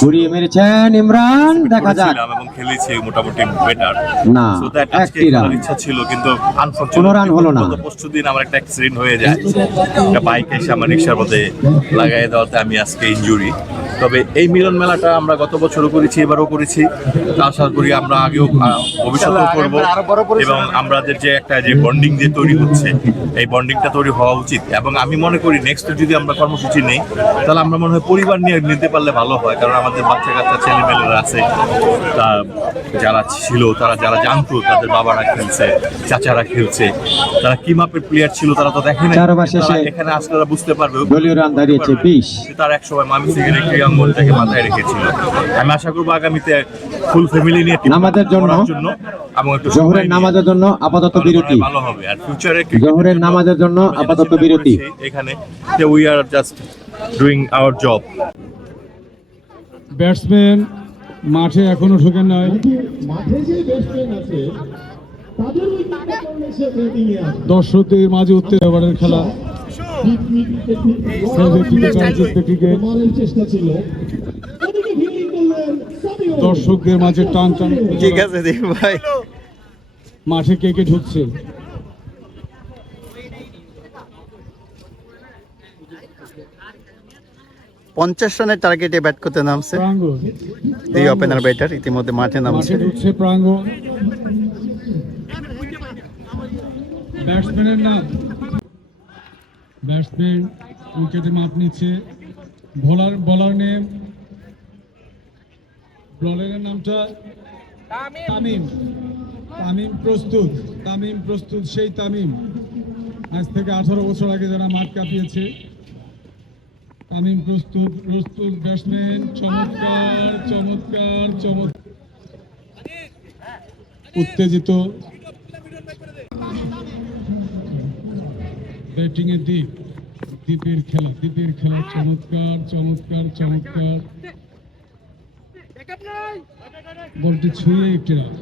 ঘুরিয়ে মেরেছেন ইমরান, দেখা যাক, এবং খেলেছি মোটামুটি বেটার না, সো দ্যাট আজকে খেলার ইচ্ছা ছিল, কিন্তু রান হলো না। গত পরশু দিন আমার একটা অ্যাক্সিডেন্ট হয়ে যায়, একটা বাইক এসে আমার রিক্সার মধ্যে লাগাই দেওয়াতে আমি আজকে ইনজুরি। তো তবে এই মিলন মেলাটা আমরা গত বছরও করেছি, এবারও করেছি, আশা করি আমরা আগেও ভবিষ্যতেও করব এবং আমাদের যে একটা যে বন্ডিং যে তৈরি হচ্ছে এই বন্ডিংটা তৈরি হওয়া উচিত। এবং আমি মনে করি নেক্সট যদি আমরা কর্মসূচি নেই তাহলে আমরা মনে হয় পরিবার নিয়ে নিতে পারলে ভালো হয়, কারণ আমাদের বাচ্চা কাচ্চা ছেলেমেয়েরা আছে, তা যারা ছিল তারা যারা জানতো তাদের বাবারা খেলছে, চাচারা খেলছে, তারা কি মাপের প্লেয়ার ছিল তারা তো দেখে না, এখানে আসলে তারা বুঝতে পারবে দলীয় রান দাঁড়িয়েছে 20। তার এক সময় মামি সিংয়ের একটি অঙ্গনটাকে মাথায় রেখেছিল। আমি আশা করবো আগামীতে ফুল ফ্যামিলি নিয়ে নামাজের জন্য এবং একটু জোহরের নামাজের জন্য আপাতত বিরতি। ভালো হবে। আর ফিউচারে জোহরের নামাজের জন্য আপাতত বিরতি এখানে we are just doing hour job. Batsman মাঠে এখনো ঢোকেন নাই। দর্শকদের মাঝে উঠতে এবারের খেলা দর্শকদের মাঝে টান টান। ঠিক আছে দেখ ভাই, মাঠে কে কে ঢুকছে? পঞ্চাশ রানের টার্গেটে ব্যাট করতে নামছে প্রাঙ্গণ, এই ওপেনার ব্যাটার ইতিমধ্যে মাঠে নামছে। মাঠে ঢুকছে প্রাঙ্গণ। ব্যাটসম্যানের নাম, ব্যাটসম্যান উইকেটে মাপ নিচ্ছে। বলার নেম, বলারের নামটা তামিম। তামিম প্রস্তুত, তামিম প্রস্তুত, সেই তামিম আজ থেকে 18 বছর আগে যারা মাঠ কাঁপিয়েছে। তামিম প্রস্তুত, প্রস্তুত ব্যাটসম্যান। চমৎকার চমৎকার চমৎকার, উত্তেজিত ব্যাটিং এর দিক, দ্বীপের খেলা, দ্বীপের খেলা, চমৎকার চমৎকার চমৎকার। বলটি ছুঁয়ে একটি রান।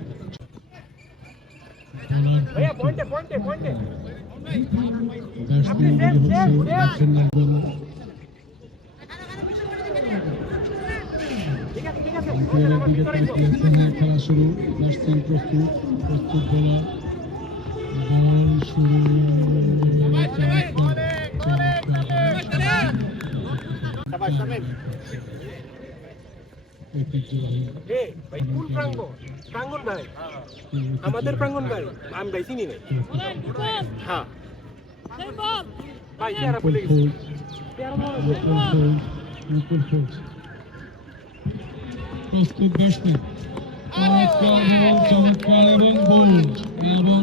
ব্যাটসম্যান হচ্ছে দিকে তাকিয়েছে। হ্যাঁ, খেলা শুরু। ব্যাটসম্যান প্রস্তুত, প্রস্তুত বোলার, বল শুরু। আমাদের প্রাঙ্গণ ভাই, আমি ভাই চিনি নাই। হ্যাঁ ভাই চেহারা ভুলে গেছি। প্রস্তুত ব্যাটসম্যান, চমৎকার বল, চমৎকার এবং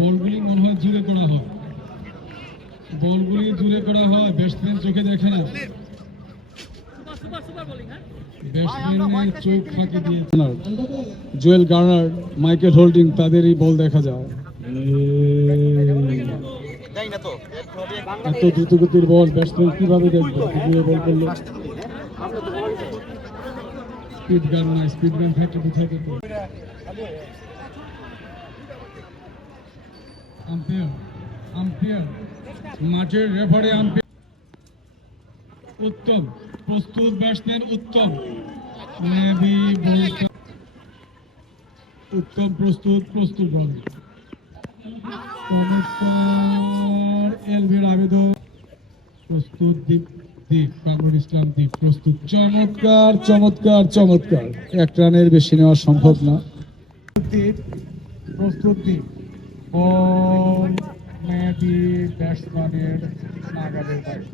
বলগুলি মনে হয় জুড়ে করা হয়, বলগুলি জুড়ে করা হয়। ব্যাটসম্যান চোখে দেখে না, ব্যাটসম্যানের চোখ ফাঁকি দিয়েছে। জুয়েল গার্নার, মাইকেল হোল্ডিং, তাদেরই বল দেখা যায়। এত দ্রুতগতির বল ব্যাটসম্যান কিভাবে দেখবে? বল করলো স্পিড গান না, স্পিড গান থাকলে কোথায় যেত? আম্পায়ার মাঠের রেফারি আম্পায়ার। উত্তম প্রস্তুত ব্যাটসম্যান, উত্তম উত্তম প্রস্তুত, প্রস্তুত বল। চমৎকার এলভির আবেদন, প্রস্তুত দ্বীপ, কামরুল ইসলাম দ্বীপ প্রস্তুত। চমৎকার চমৎকার চমৎকার, 1 রানের বেশি নেওয়া সম্ভব না। দ্বীপ প্রস্তুত, দ্বীপ বল মেবি ব্যাটসম্যানের নাগালের বাইরে।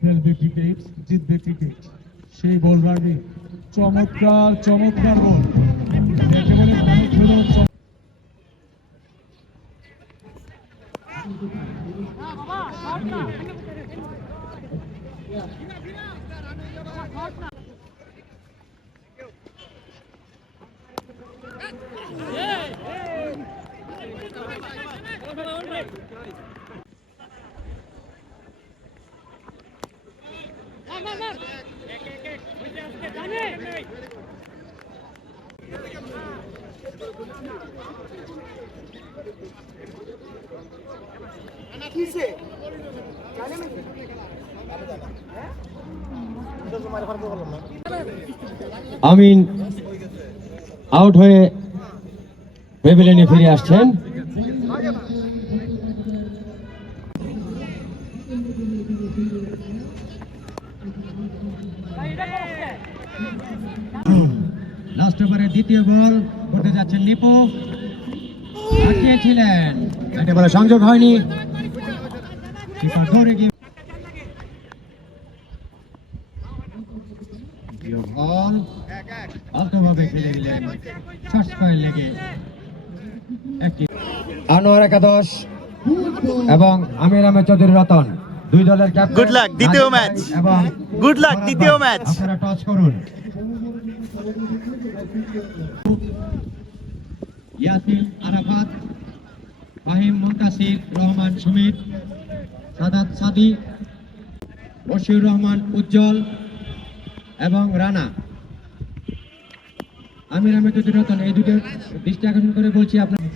খেলবে ক্রিকেট, জিতবে ক্রিকেট, সেই বল রাখবে। চমৎকার চমৎকার বল, একেবারে ভালো খেলো। আমিন আউট হয়ে প্যাভিলিয়নে ফিরে আসছেন। লাস্ট ওভারের দ্বিতীয় বল করতে যাচ্ছেন নিপু, হাঁকিয়েছিলেন, এটা বলে সংযোগ হয়নি। কিপার ধরে গিয়ে বল অল্পভাবে খেলে দিলেন, শর্ট স্কয়ার লেগে একটি। আনোয়ার একাদশ এবং আমির আহমেদ চৌধুরী রতন দুই দলের ক্যাপ্টেন। Good luck, দ্বিতীয় ম্যাচ। এবং Good luck, দ্বিতীয় ম্যাচ। আপনারা টস করুন। ইয়াসিন আরাফাত, ফাহিম মুনতাসির রহমান সুমিত, সাদাত সাদি, বশির রহমান উজ্জ্বল এবং রানা। আমির আহমেদ চৌধুরী রতন এই দুটো দৃষ্টি আকর্ষণ করে বলছি আপনার।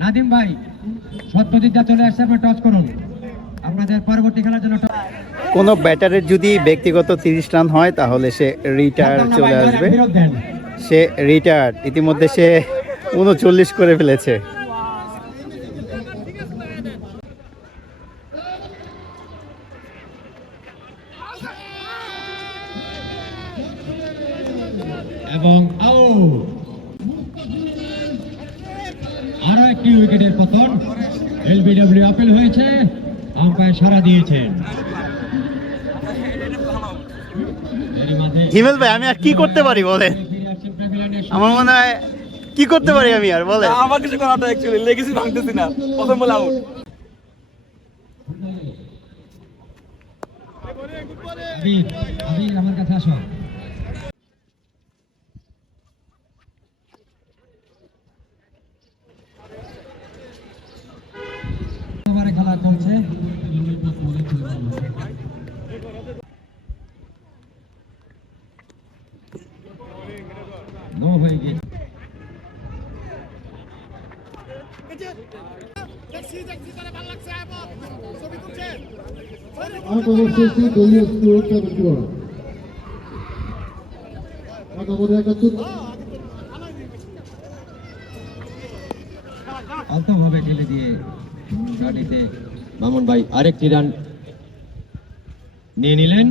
নাদিম ভাই সত্যজিৎ চলে আসছে, আপনার টস করুন আপনাদের পরবর্তী খেলার জন্য। কোনো ব্যাটারের যদি ব্যক্তিগত 30 রান হয় তাহলে সে রিটায়ার চলে আসবে। সে রিটায়ার, ইতিমধ্যে সে 39 করে ফেলেছে। এবং আউট, আরো একটি উইকেটের পতন। এলবিডব্লিউ আপিল হয়েছে, আম্পায়ার সাড়া দিয়েছেন। হিমেল ভাই, আমি আর কি করতে পারি বলেন? আমার মনে হয় কি করতে পারি আমি আর বলেন? আমার কিছু করার না, অ্যাকচুয়ালি লেগেছি ভাঙতেছি না, প্রথম বল আউট। আমার কাছে আসো। খেলা চলছে, নো হয়ে গিয়েছে। অল্পভাবে খেলে দিয়ে গাড়িতে মামুন ভাই আরেকটি রান নিয়ে নিলেন।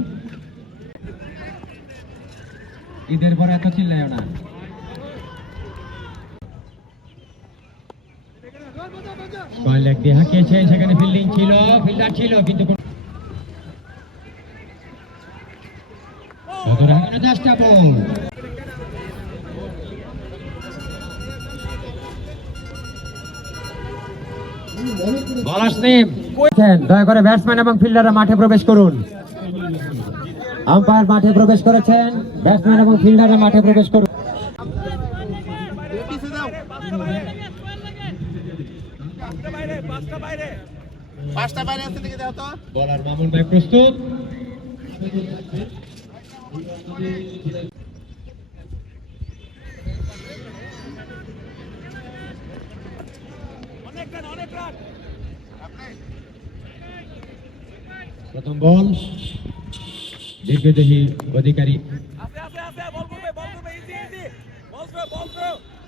ঈদের পর এত চিল্লায় না। লেগ দিয়ে হাঁকিয়েছেন, সেখানে ফিল্ডিং ছিল, ফিল্ডার ছিল, কিন্তু চেষ্টা বল। দয়া করে ব্যাটসম্যান এবং ফিল্ডাররা মাঠে প্রবেশ করুন। আম্পায়ার মাঠে প্রবেশ করেছেন, ব্যাটসম্যান এবং ফিল্ডাররা মাঠে প্রবেশ করুন। বলার মামুন ভাই প্রস্তুত। প্রথম বল, দীর্ঘদেহী অধিকারী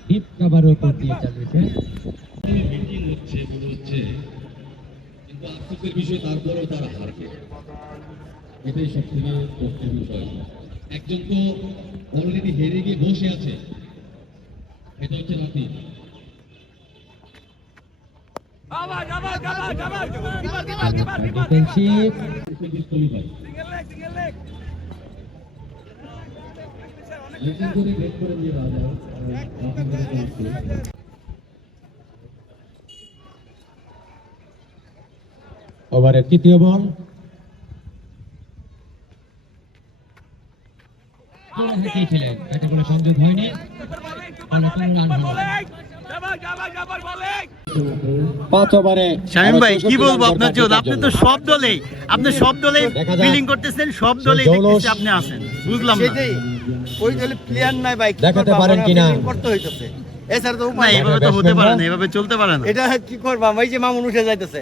ডিপ কাভার উপর দিয়ে চালিয়েছে। কিন্তু আফসোসের বিষয় তারপরেও তারা হারবে, এটাই সব থেকে কষ্টের বিষয়। একজন তো অলরেডি হেরে গিয়ে বসে আছে, এটা হচ্ছে রাতি। ওভারের তৃতীয় বল, হাঁকিয়েছিলেন, এটা কোনো সংযোগ হয়নি, রান হলো। 5 ওভারে শামীম ভাই কি বলবো আপনার জন্য, আপনি তো সব দলেই দেখা যাক। ফিলিং করতেছেন, সব দলেই জৌলুস। দেখতেছি আপনি আছেন, বুঝলাম না। ওই দলে প্লেয়ার নাই ভাই, দেখাতে পারেন কিনা? করতে হইতেছে এছাড়া তো না উপায় নাই। এইভাবে তো হতে পারে না, এভাবে চলতে পারে না। এটা কি করবা, ওই যে মামুন উঠে যাইতেছে,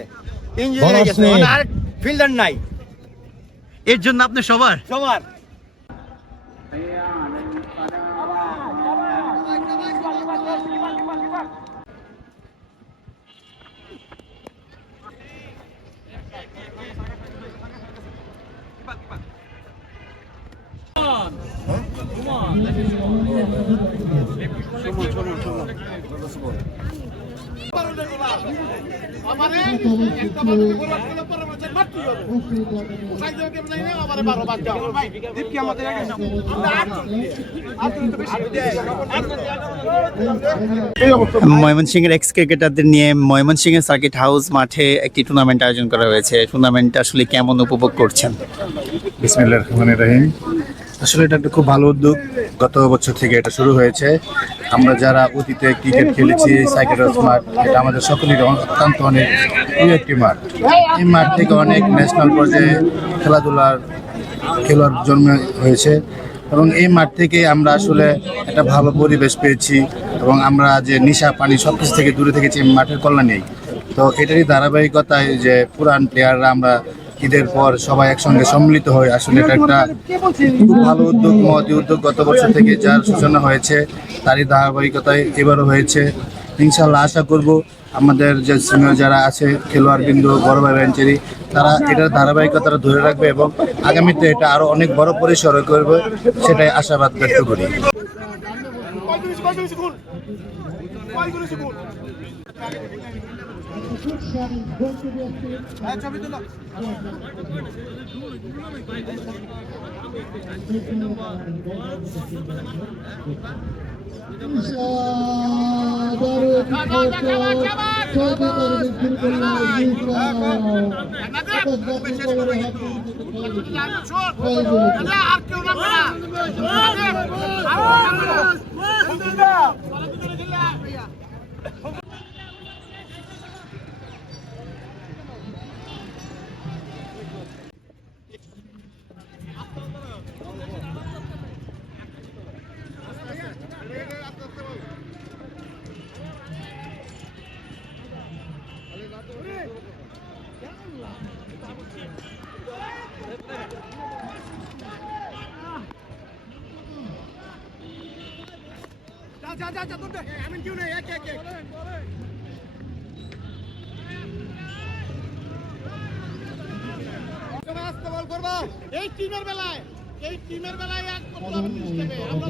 ইনজুরি হয়ে বলার গেছে, স্নেহ। মানে আর ফিল্ডার নাই এর জন্য আপনি সবার সবার। ময়মনসিংহের এক্স ক্রিকেটারদের নিয়ে ময়মনসিংহের সার্কিট হাউস মাঠে একটি টুর্নামেন্ট আয়োজন করা হয়েছে। টুর্নামেন্ট আসলে কেমন উপভোগ করছেন? বিসমিল্লাহির রহমানির রহিম। আসলে এটা একটা খুব ভালো উদ্যোগ, গত বছর থেকে এটা শুরু হয়েছে। আমরা যারা অতীতে ক্রিকেট খেলেছি, সার্কিট হাউস মাঠ এটা আমাদের সকলেরই অত্যন্ত অনেক প্রিয় একটি মাঠ। এই মাঠ থেকে অনেক ন্যাশনাল পর্যায়ে খেলোয়াড় জন্ম হয়েছে এবং এই মাঠ থেকে আমরা আসলে একটা ভালো পরিবেশ পেয়েছি এবং আমরা যে নেশা পানি সব কিছু থেকে দূরে থেকেছি এই মাঠের কল্যাণেই। তো এটারই ধারাবাহিকতায় যে পুরান প্লেয়াররা আমরা ঈদের পর সবাই একসঙ্গে সম্মিলিত হই, আসলে এটা একটা খুব ভালো উদ্যোগ, মহতি উদ্যোগ। গত বছর থেকে যার সূচনা হয়েছে তারই ধারাবাহিকতায় এবারও হয়েছে। ইনশাল্লাহ আশা করব আমাদের যে সিনিয়র যারা আছে খেলোয়াড়বৃন্দ, বড় ভাই বেঞ্চেরি, তারা এটার ধারাবাহিকতা ধরে রাখবে এবং আগামীতে এটা আরো অনেক বড় পরিসরে করবে, সেটাই আশাবাদ ব্যক্ত করি। এই টিমের বেলায় এক করতে হবে সিস্টেমে আমরা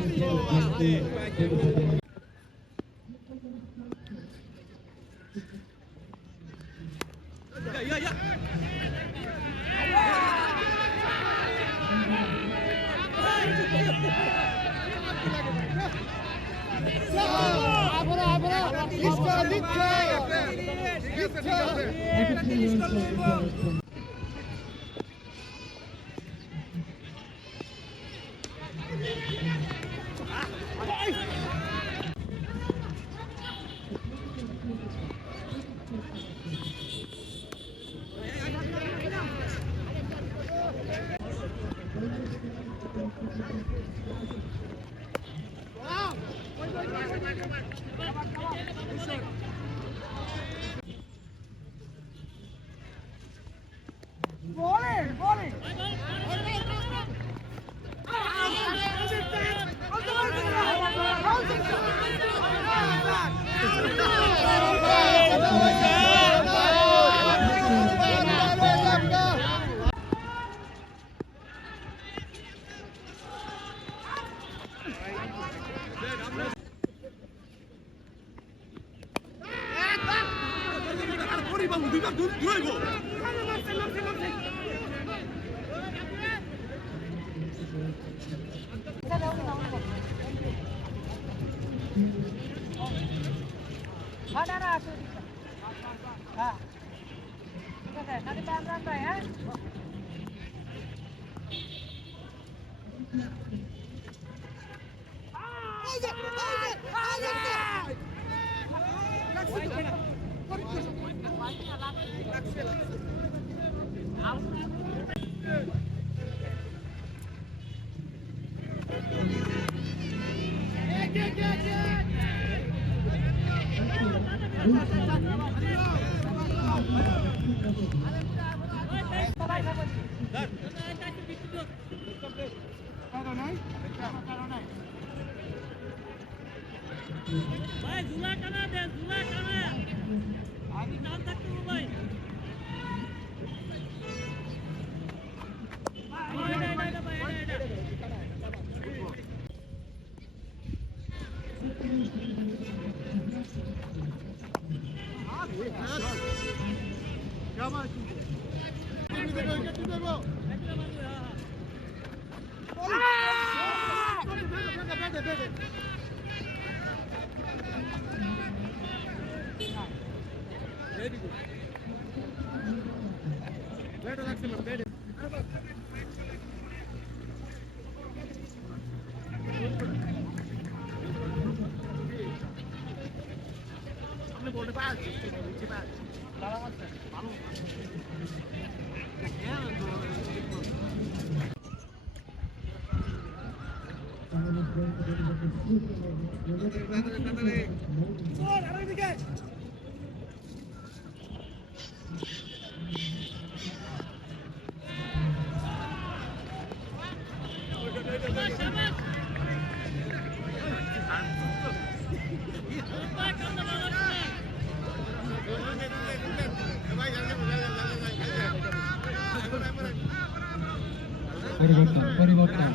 পরিবর্তন পরিবর্তন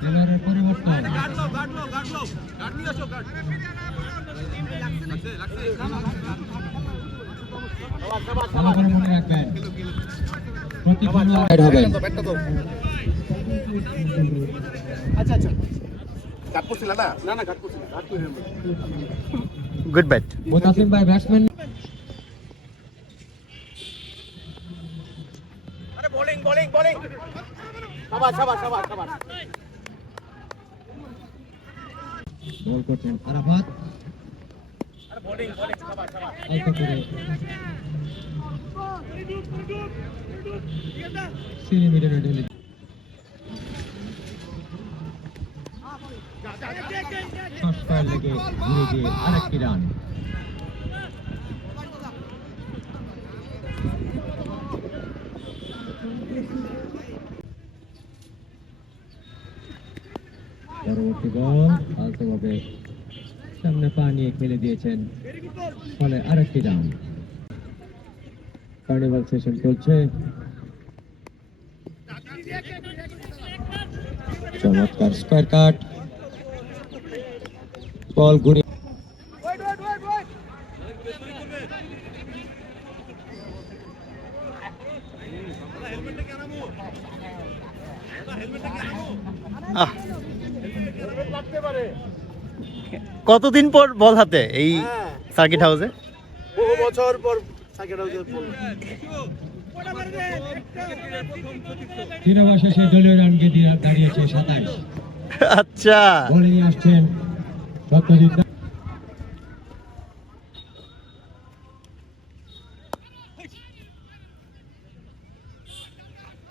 খেলোয়াড়ের পরিবর্তন ভালো করে মনে রাখবেন প্রতিপক্ষ হবেন গুড ব্যাট। মুতাসিম ভাই ব্যাটসম্যান বল করছেন আরাফাত অল্প করে সিলি মিডলে ঢেলে শর্ট লেগে ঘুরে গিয়ে আরেকটি রান পরবর্তী বল আলতোভাবে সামনে পা নিয়ে খেলে দিয়েছেন ফলে আরেকটি রান কার্নিভাল সেশন চলছে চমৎকার স্কয়ার কাট বল ঘুরে কতদিন পর বল হাতে এই সার্কিট হাউসে? বহু বছর পর সার্কিট হাউসে তিন ওভার শেষে দলীয় রানকে দিয়ে দাঁড়িয়েছে 27। আচ্ছা, বলে নিয়ে আসছেন সত্যজিৎ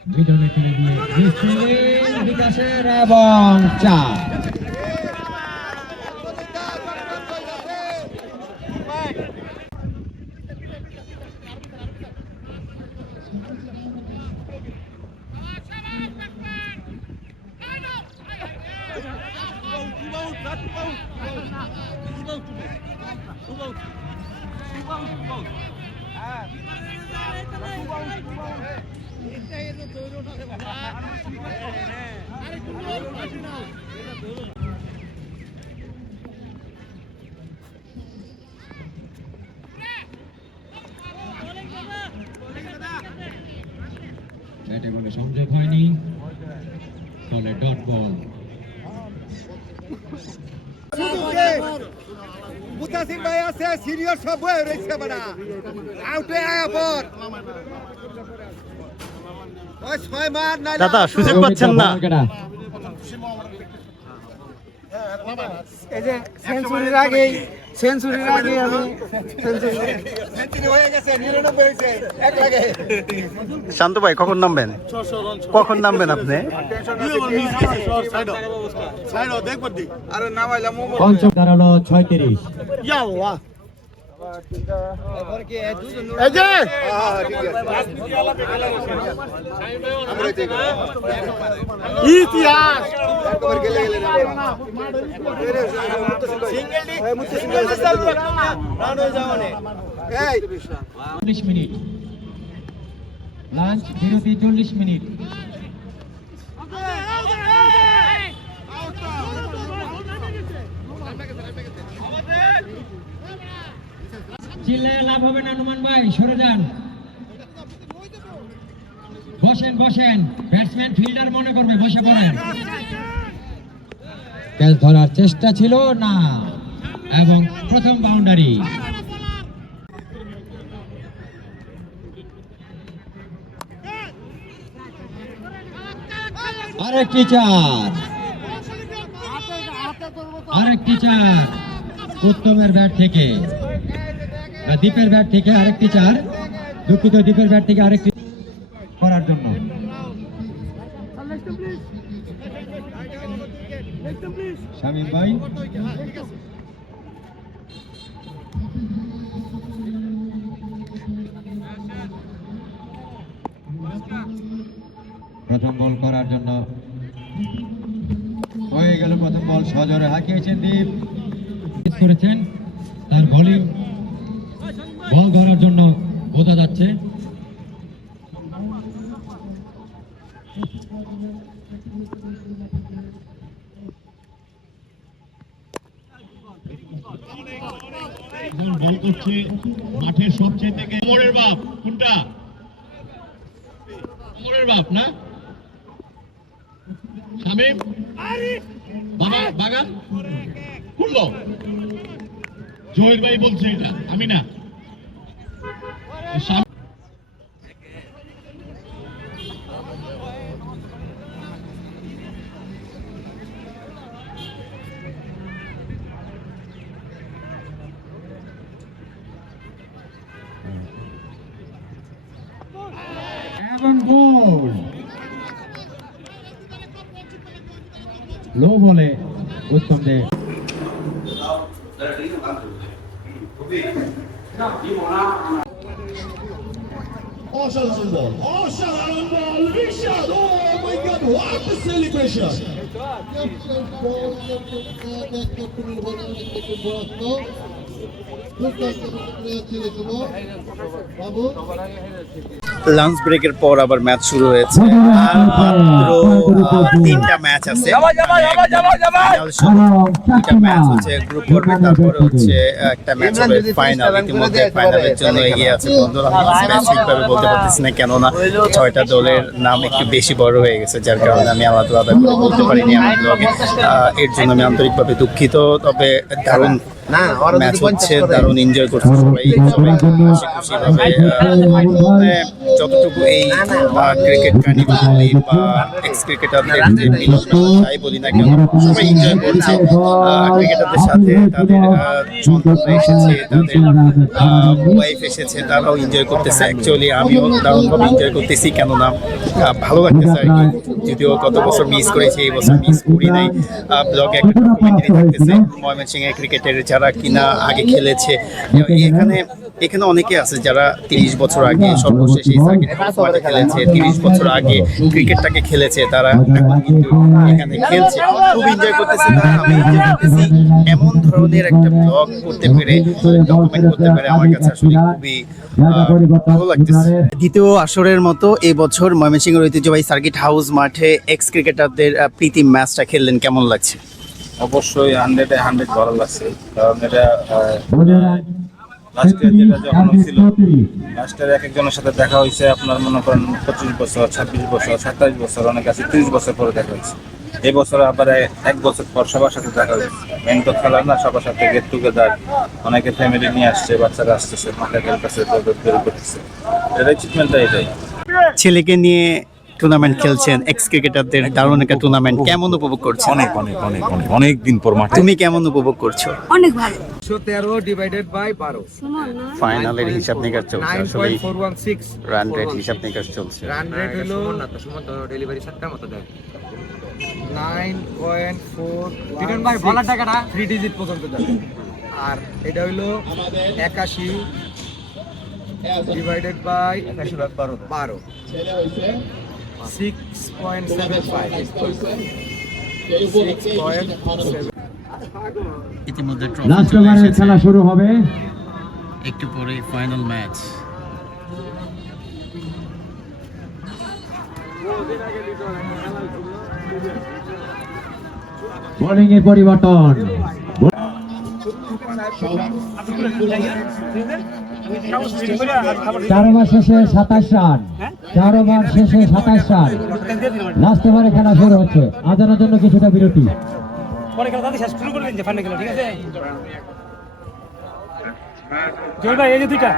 দুজনে খেলে দিয়ে বিকাশের এবং 4 ব্যাটে বলে সংযোগ হয়নি ফলে ডট বল মুতাসিম ভাই আছে সিনিয়র সব হয়ে রয়েছে বাড়া আউটে আয়া পর ওই 6 মার না দাদা সুযোগ পাচ্ছেন না। এই যে সেঞ্চুরির আগেই সেঞ্চুরির আগে আমি শান্ত ভাই কখন নামবেন? কখন নামবেন আপনি? পঞ্চম দাঁড়ালো 36। মিনিট লাঞ্চ বিরতি 40 মিনিট। চিল্লায় লাভ হবে না নুমান ভাই, সরে যান, বসেন বসেন, ব্যাটসম্যান ফিল্ডার মনে করবে, বসে পড়েন। ক্যাচ ধরার চেষ্টা ছিল না এবং প্রথম বাউন্ডারি। আরেকটি চার, আরেকটি চার উত্তমের ব্যাট থেকে, দীপের ব্যাট থেকে আরেকটি চার, দুঃখিত, দীপের ব্যাট থেকে আরেকটি করার জন্য। শামীম ভাই প্রথম বল করার জন্য হয়ে গেল প্রথম বল, সজোরে হাঁকিয়েছেন দীপ, করেছেন তার বোলিং বল ধরার জন্য বোঝা যাচ্ছে। বল করছে মাঠের সবচেয়ে থেকে মোড়ের বাপ, কোনটা মোড়ের বাপ না শামীম বাবা বাগান খুললো, জহির ভাই বলছে এটা, আমি না। এবং গোল, লো বলে উত্তম দে। অসাধারণ বল, অসাধারণ ball, Rishad, oh my god, what a celebration. Lunch ব্রেকের পর আবার ম্যাচ শুরু হয়েছে। আর মাত্র 3টা ম্যাচ আছে। দুইটা ম্যাচ হচ্ছে গ্রুপ পর্বে, তারপরে হচ্ছে একটা ম্যাচ হবে ফাইনাল। ইতিমধ্যে ফাইনালের জন্য এগিয়ে আছে বন্ধুরা। আমি স্পেসিফিকভাবে বলতে পারতেছি না, কেননা 6টা দলের নাম একটু বেশি বড় হয়ে গেছে, যার কারণে আমি আলাদা আলাদা করে বলতে পারিনি আমার ব্লগে। এর জন্য আমি আন্তরিকভাবে দুঃখিত। তবে দারুণ ম্যাচ হচ্ছে, দারুণ এনজয় করছে সবাই, খুশিভাবে। যতটুকু এই ক্রিকেট কাহিনী বলি বা এক্স ক্রিকেটারদের যে যাই বলি না কেন, সবাই এনজয় করছে ক্রিকেটারদের সাথে। তাদের সন্তানরা এসেছে, তাদের ওয়াইফ এসেছে, তারাও এনজয় করতেছে। অ্যাকচুয়ালি আমিও দারুণভাবে এনজয় করতেছি, কেননা ভালো লাগতেছে আর কি। যদিও কত বছর মিস করেছি, এই বছর মিস করি নাই। ব্লগে একটা ডকুমেন্টারি থাকতেছে ময়মনসিংহের ক্রিকেটের যারা কিনা আগে খেলেছে। এখানে অনেকে আছে যারা 30 বছর আগে সর্বশেষ এই সার্কিট মাঠে খেলেছে, 30 বছর আগে ক্রিকেটটাকে খেলেছে, তারা এখন কিন্তু এখানে খেলছে, খুব এনজয় করতেছে। আমি এনজয় করতেছি। এমন ধরনের একটা ব্লগ করতে পেরে, ডকুমেন্ট করতে পেরে আমার কাছে আসলে খুবই ভালো লাগতেছে। দ্বিতীয় আসরের মতো এবছর ময়মনসিংহের ঐতিহ্যবাহী সার্কিট হাউস মাঠে এক্স ক্রিকেটারদের প্রীতি ম্যাচটা খেললেন, কেমন লাগছে? অবশ্যই 100-এ 100 ভালো লাগছে, কারণ এটা লাস্টের যেটা যখন ছিল, লাস্টের এক একজনের সাথে দেখা হয়েছে আপনার মনে করেন 25 বছর, 26 বছর, 27 বছর, অনেক আছে 30 বছর পরে দেখা হয়েছে। এই বছর আবার 1 বছর পর সবার সাথে দেখা হয়েছে। মেন তো খেলা না, সবার সাথে গেট টুগেদার, অনেকে ফ্যামিলি নিয়ে আসছে, বাচ্চারা আসতেছে, মাঠে খেলতেছে, করতেছে, এটাই ট্রিটমেন্টটা এটাই। ছেলেকে নিয়ে টুর্নামেন্ট খেলছেন, এক্স ক্রিকেটারদের দারুণ একটা টুর্নামেন্ট, কেমন উপভোগ করছেন? অনেক অনেক অনেক অনেক অনেক দিন পর মাঠে। তুমি কেমন উপভোগ করছো? অনেক ভালো। 113 ডিভাইডেড বাই 12 ফাইনালের হিসাব নিকাশ চলছে, আসলে 9.416 রান রেট হিসাব নিকাশ চলছে। রান রেট হলো ডেলিভারি 7টার মতো দেয় 9.4 দিবেন ভাই বলার টাকাটা 3 ডিজিট পর্যন্ত যাবে। আর এটা হলো 81 ডিভাইডেড বাই 12 6.75 ইতিমধ্যে লাস্ট ওভারের খেলা শুরু হবে। একটু পরে ফাইনাল ম্যাচ। বোলিং এর পরিবর্তন। 4 ওভার শেষে 27 রান, 4 ওভার শেষে 27 রান। লাস্ট ওভারে খেলা শুরু হচ্ছে, আজানের জন্য কিছুটা বিরতি। পরে খেলা তাদের শেষ শুরু করে দিন যে ফাইনাল খেলা, ঠিক আছে? জয় ভাই, এই যে দুইটা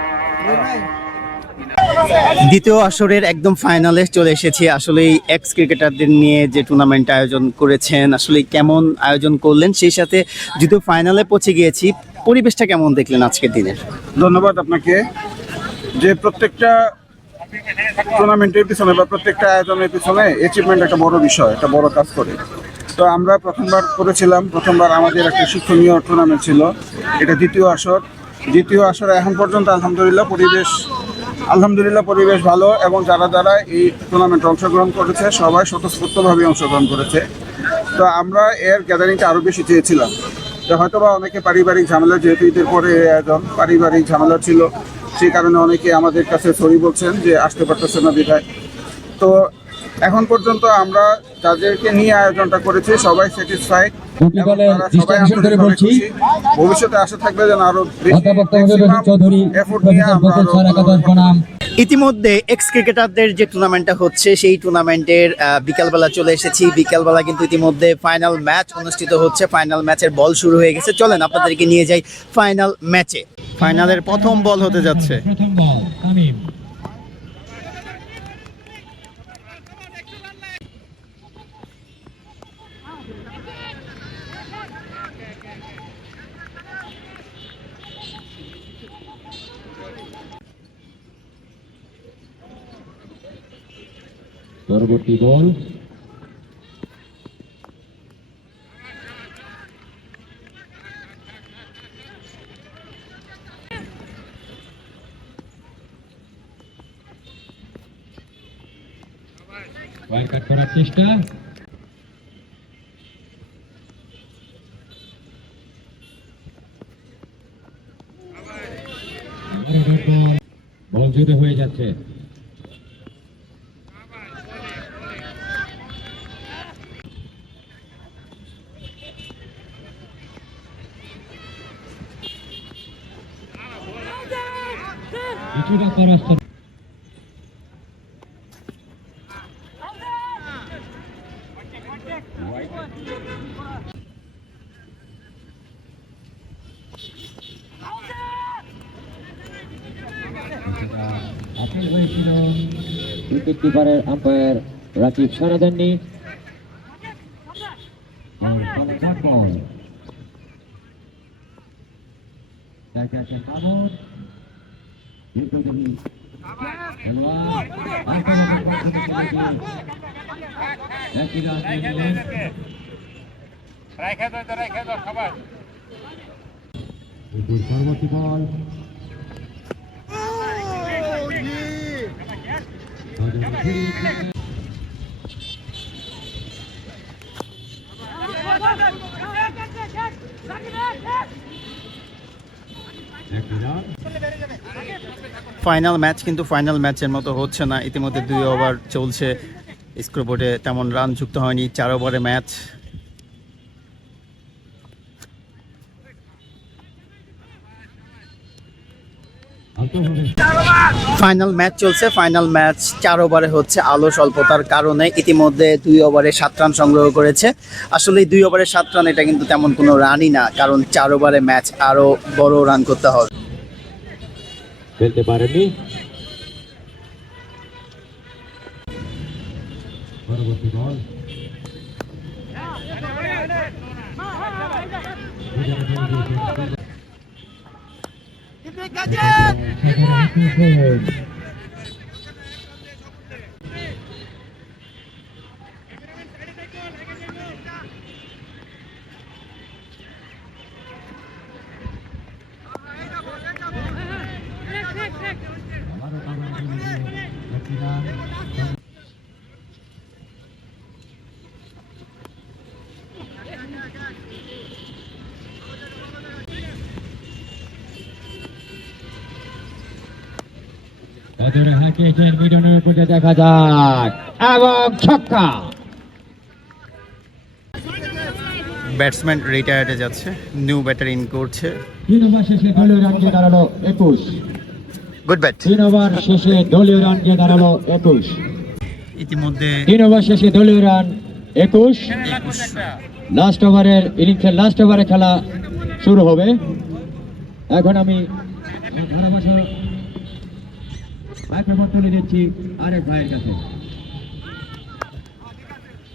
দ্বিতীয় আসরের একদম ফাইনালে চলে এসেছি। আসলে এক্স ক্রিকেটারদের নিয়ে যে টুর্নামেন্ট আয়োজন করেছেন, আসলে কেমন আয়োজন করলেন, সেই সাথে যদিও ফাইনালে পৌঁছে গিয়েছি, পরিবেশটা কেমন দেখলেন আজকের দিনের? ধন্যবাদ আপনাকে। যে প্রত্যেকটা টুর্নামেন্টের পিছনে বা প্রত্যেকটা আয়োজনের পিছনে অ্যাচিভমেন্ট একটা বড় বিষয়, একটা বড় কাজ করে। তো আমরা প্রথমবার করেছিলাম, প্রথমবার আমাদের একটা শিক্ষণীয় টুর্নামেন্ট ছিল। এটা দ্বিতীয় আসরে এখন পর্যন্ত আলহামদুলিল্লাহ পরিবেশ ভালো, এবং যারা এই টুর্নামেন্টে অংশগ্রহণ করেছে সবাই স্বতঃস্ফূর্তভাবে অংশগ্রহণ করেছে। তো আমরা এর গ্যাদারিংটা আরও বেশি চেয়েছিলাম। তো হয়তো বা অনেকে পারিবারিক ঝামেলা, যেহেতু ঈদের পরে আয়োজন, পারিবারিক ঝামেলা ছিল, সেই কারণে অনেকে আমাদের কাছে সরি বলছেন যে আসতে পারতেছে না বিধায়। তো এখন পর্যন্ত আমরা যাদেরকে নিয়ে আয়োজনটা করেছি সবাই স্যাটিসফাইড। ভবিষ্যতে আশা থাকবে যেন আরো ইতিমধ্যে এক্স ক্রিকেটারদের যে টুর্নামেন্টটা হচ্ছে, সেই টুর্নামেন্টের বিকালবেলা চলে এসেছি। বিকালবেলা কিন্তু ইতিমধ্যে ফাইনাল ম্যাচ অনুষ্ঠিত হচ্ছে, ফাইনাল ম্যাচের বল শুরু হয়ে গেছে। চলেন আপনাদেরকে নিয়ে যাই ফাইনাল ম্যাচে। ফাইনালের প্রথম বল হতে যাচ্ছে। প্রথম বল তামিম। পরবর্তী বল ওয়াইড কাট করার চেষ্টা। বল জুড়ে হয়ে যাচ্ছে। কিছুটা পরাস্ত। আপিল হয়েছিল, উইকেট কিপারের আম্পায়ার রাকিব সাড়া দেননি। পরবর্তী বল ফাইনাল ম্যাচ কিন্তু ফাইনাল ম্যাচের মতো হচ্ছে না। ইতিমধ্যে 2 ওভার চলছে, স্কোরবোর্ডে তেমন রান যুক্ত হয়নি। 4 ওভারে ম্যাচ। ফাইনাল ম্যাচ চলছে, ফাইনাল ম্যাচ 4 ওভারে হচ্ছে। আলো স্বল্পতার কারণে ইতিমধ্যে 2 ওভারে 7 রান সংগ্রহ করেছে। আসলে 2 ওভারে 7 রান এটা কিন্তু তেমন কোনো রানই না, কারণ 4 ওভারে ম্যাচ, আরো বড় রান করতে হবে। খেলতে পারেনি। পরবর্তী বল ভেতরে হাঁকিয়েছেন মিডনের উপরে দেখা যাক এবং ছক্কা। ব্যাটসম্যান রিটায়ার্ডে যাচ্ছে, নিউ ব্যাটার ইন করছে। 3 ওভার শেষে দলীয় রান দিয়ে দাঁড়ালো 21। Good bat. 3 ওভার শেষে দলীয় রান দিয়ে দাঁড়ালো 21। ইতিমধ্যে 3 ওভার শেষে দলীয় রান 21। লাস্ট ওভারের ইনিংসের লাস্ট ওভারে খেলা শুরু হবে। এখন আমি ধারাভাষ্যক মাইক্রোফোন তুলে দিচ্ছি আরেক ভাইয়ের কাছে।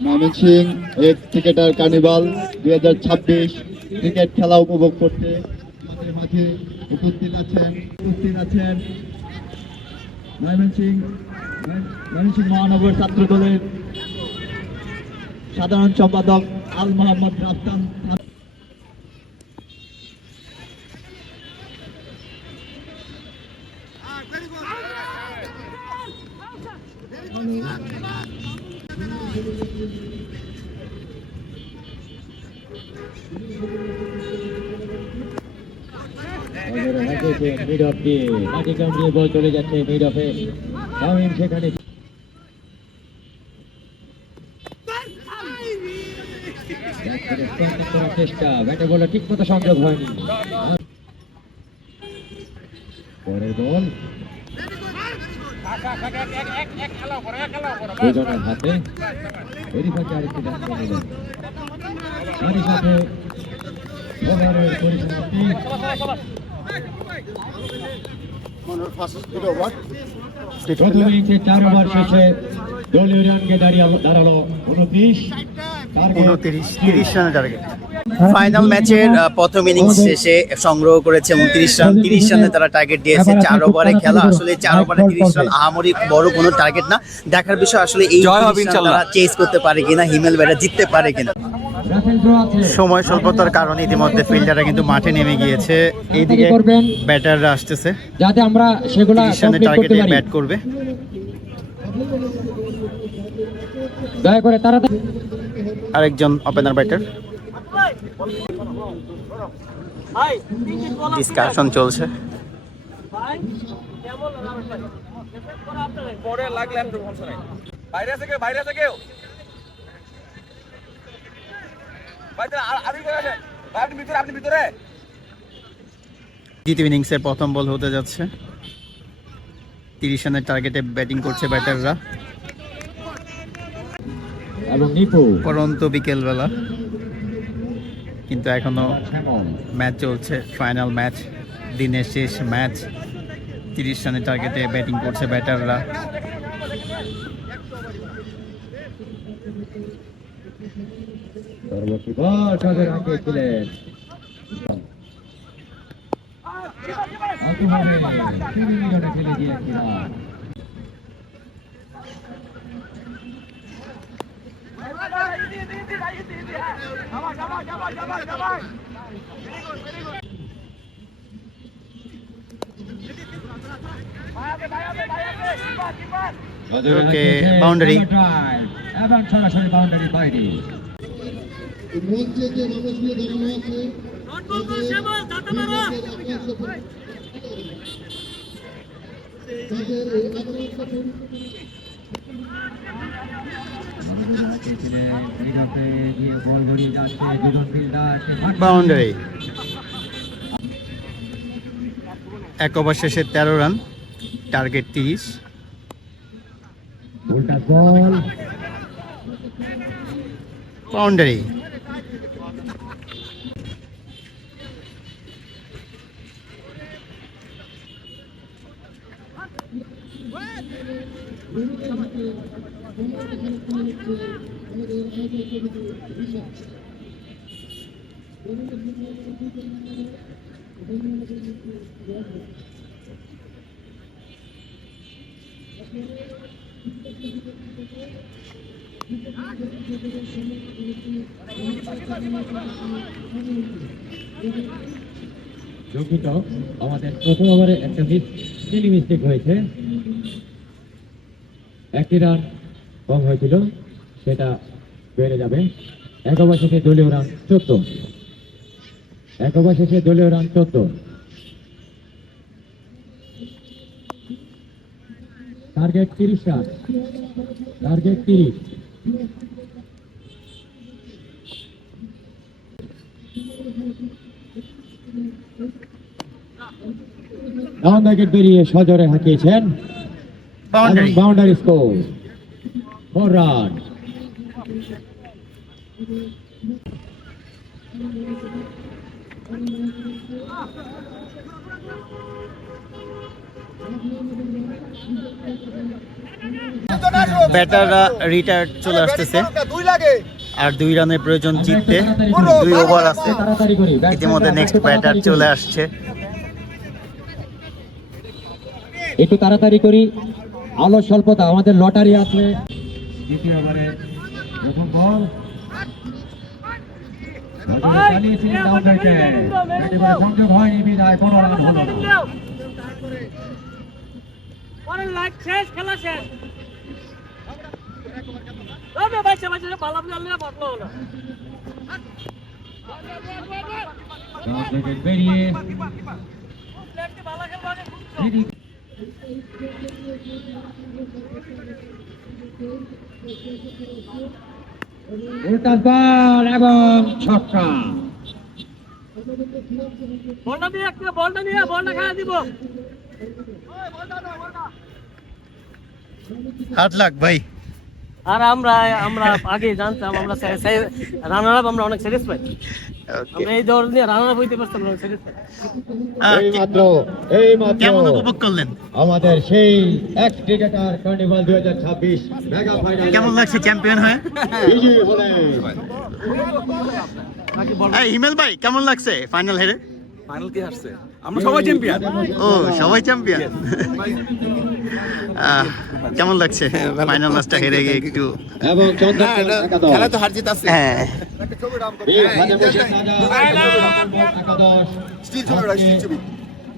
ময়মনসিংহ এক ক্রিকেটার কার্নিভাল 2026 ক্রিকেট খেলা উপভোগ করতে আমাদের মাঝে উপস্থিত আছেন ময়মনসিংহ মহানগর ছাত্র দলের সাধারণ সম্পাদক আল মোহাম্মদ রাফতান। মিড অফ দিয়ে মাটিকাম দিয়ে বল চলে যাচ্ছে মিড অফে। তামিম সেখানে চেষ্টা, ব্যাটে বলে ঠিক মতো সংযোগ হয়নি। পরের বল দুজনের হাতে, এরই ফাঁকে আরেকটি ডান করে নিলেন। তারই সাথে ওভারের পরিসমাপ্তি। প্রথম ইনিংসে 4 ওভার শেষে দলীয় রানকে দাঁড়ালো 29। 30 রানের টার্গেট। ফাইনাল ম্যাচের প্রথম ইনিংস শেষে সংগ্রহ করেছে 29 রান। 30 রানে তারা টার্গেট দিয়েছে। 4 ওভারে খেলা, আসলে 4 ওভারে 30 রান আহামরি বড় কোনো টার্গেট না। দেখার বিষয় আসলে এই তারা চেস করতে পারে কিনা, হিমেল ব্যাটার জিততে পারে কিনা। সময় স্বল্পতার কারণে ইতিমধ্যে ফিল্ডাররা কিন্তু মাঠে নেমে গিয়েছে। এইদিকে ব্যাটাররা আসতেছে, যাতে আমরা সেগুলো টার্গেটে ব্যাট করবে। দয়া করে তাড়াতাড়ি আরেকজন ওপেনার ব্যাটার। ডিসকাশন চলছে। দ্বিতীয় ইনিংসের প্রথম বল হতে যাচ্ছে। 30 রানের টার্গেটে ব্যাটিং করছে ব্যাটাররা। এবং নিপু পরন্ত বিকেলবেলা, কিন্তু এখনো ম্যাচ চলছে। ফাইনাল ম্যাচ, দিনের শেষ ম্যাচ। 30 রানের টার্গেটে ব্যাটিং করছে ব্যাটাররা। পরবর্তী বল তাদের হাতে ছিলেন ফেলে দিয়েছিলাম। ওকে, বাউন্ডারি। এবং সরাসরি বাউন্ডারি বাইরে। বাউন্ডারি। 1 ওভার শেষে 13 রান, টার্গেট 30। উল্টা বল, বাউন্ডারি। দুঃখিত, আমাদের প্রথম ওভারে একটা সিলি মিস্টেক হয়েছে, একটি রান কম হয়েছিল, সেটা বেড়ে যাবে। এক ওভার শেষে দলীয় রান 14। এক ওভার শেষে দলীয় run 14। Target 30 run, target 30। Down wicket বেরিয়ে সজোরে হাঁকিয়েছেন, বাউন্ডারি স্কোর 4 রান। ব্যাটাররা রিটায়ার্ড চলে আসতেছে, আর 2 রানের প্রয়োজন জিততে। 2 ওভার আছে, ইতিমধ্যে নেক্সট ব্যাটার চলে আসছে। একটু তাড়াতাড়ি করি, আলো স্বল্পতা, আমাদের লটারি আছে। দ্বিতীয় ওভারে প্রথম বল চালিয়েছিলেন ডাউন উইকেট, একেবারে সংযোগ হয়নি, বিদায়, কোনো রান হলো না। পরের লাইট শেষ, খেলা শেষ। তবে বাইসে ভালো বললে বদল হলো। ডাউন উইকেট বেরিয়ে ভালো খেলবে। উল্টা বল এবং ছক্কা। বলটা দিয়ে একটা বলটা খেলা দিব। হাত লাগ ভাই। আর আমরা আগে জানতাম, আমরা রানার আপ আমরা অনেক স্যাটিসফাইড। আমরা এই দল নিয়ে রানার আপ হইতে পারতাম না, স্যাটিসফাইড। এই মাত্র কেমন উপভোগ করলেন? আমাদের সেই x cricketer carnival 2026 mega final কেমন লাগছে চ্যাম্পিয়ন হয়ে? বিজয়ী হলেন। এই হিমেল ভাই, কেমন লাগছে ফাইনাল হেরে? ফাইনাল কি হারছে? আমরা সবাই চ্যাম্পিয়ন। ও, সবাই চ্যাম্পিয়ন। কেমন লাগছে ফাইনাল ম্যাচটা হেরে গিয়ে একটু? এবং খেলা তো হার জিত আছে। হ্যাঁ,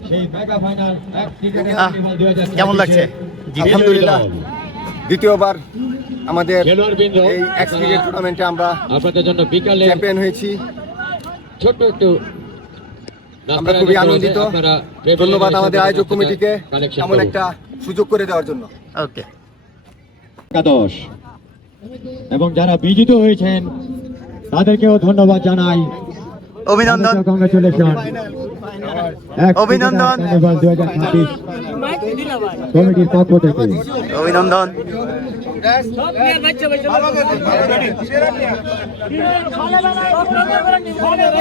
সেই mega final x cricketer carnival 2026 কেমন লাগছে? আলহামদুলিল্লাহ, দ্বিতীয়বার আমাদের খেলোয়াড়বৃন্দ, এই এক্স ক্রিকেট টুর্নামেন্টে আমরা আপনাদের জন্য বিকালে চ্যাম্পিয়ন হয়েছি। ছোট্ট একটু আমরা খুবই আনন্দিত। ধন্যবাদ আমাদের আয়োজক কমিটিকে এমন একটা সুযোগ করে দেওয়ার জন্য। ওকে। একাদশ এবং যারা বিজিত হয়েছেন তাদেরকেও ধন্যবাদ জানাই, অভিনন্দন, কংগ্রেচুলেশন। অভিনন্দন। 2026 কমিটির পক্ষ থেকে অভিনন্দন।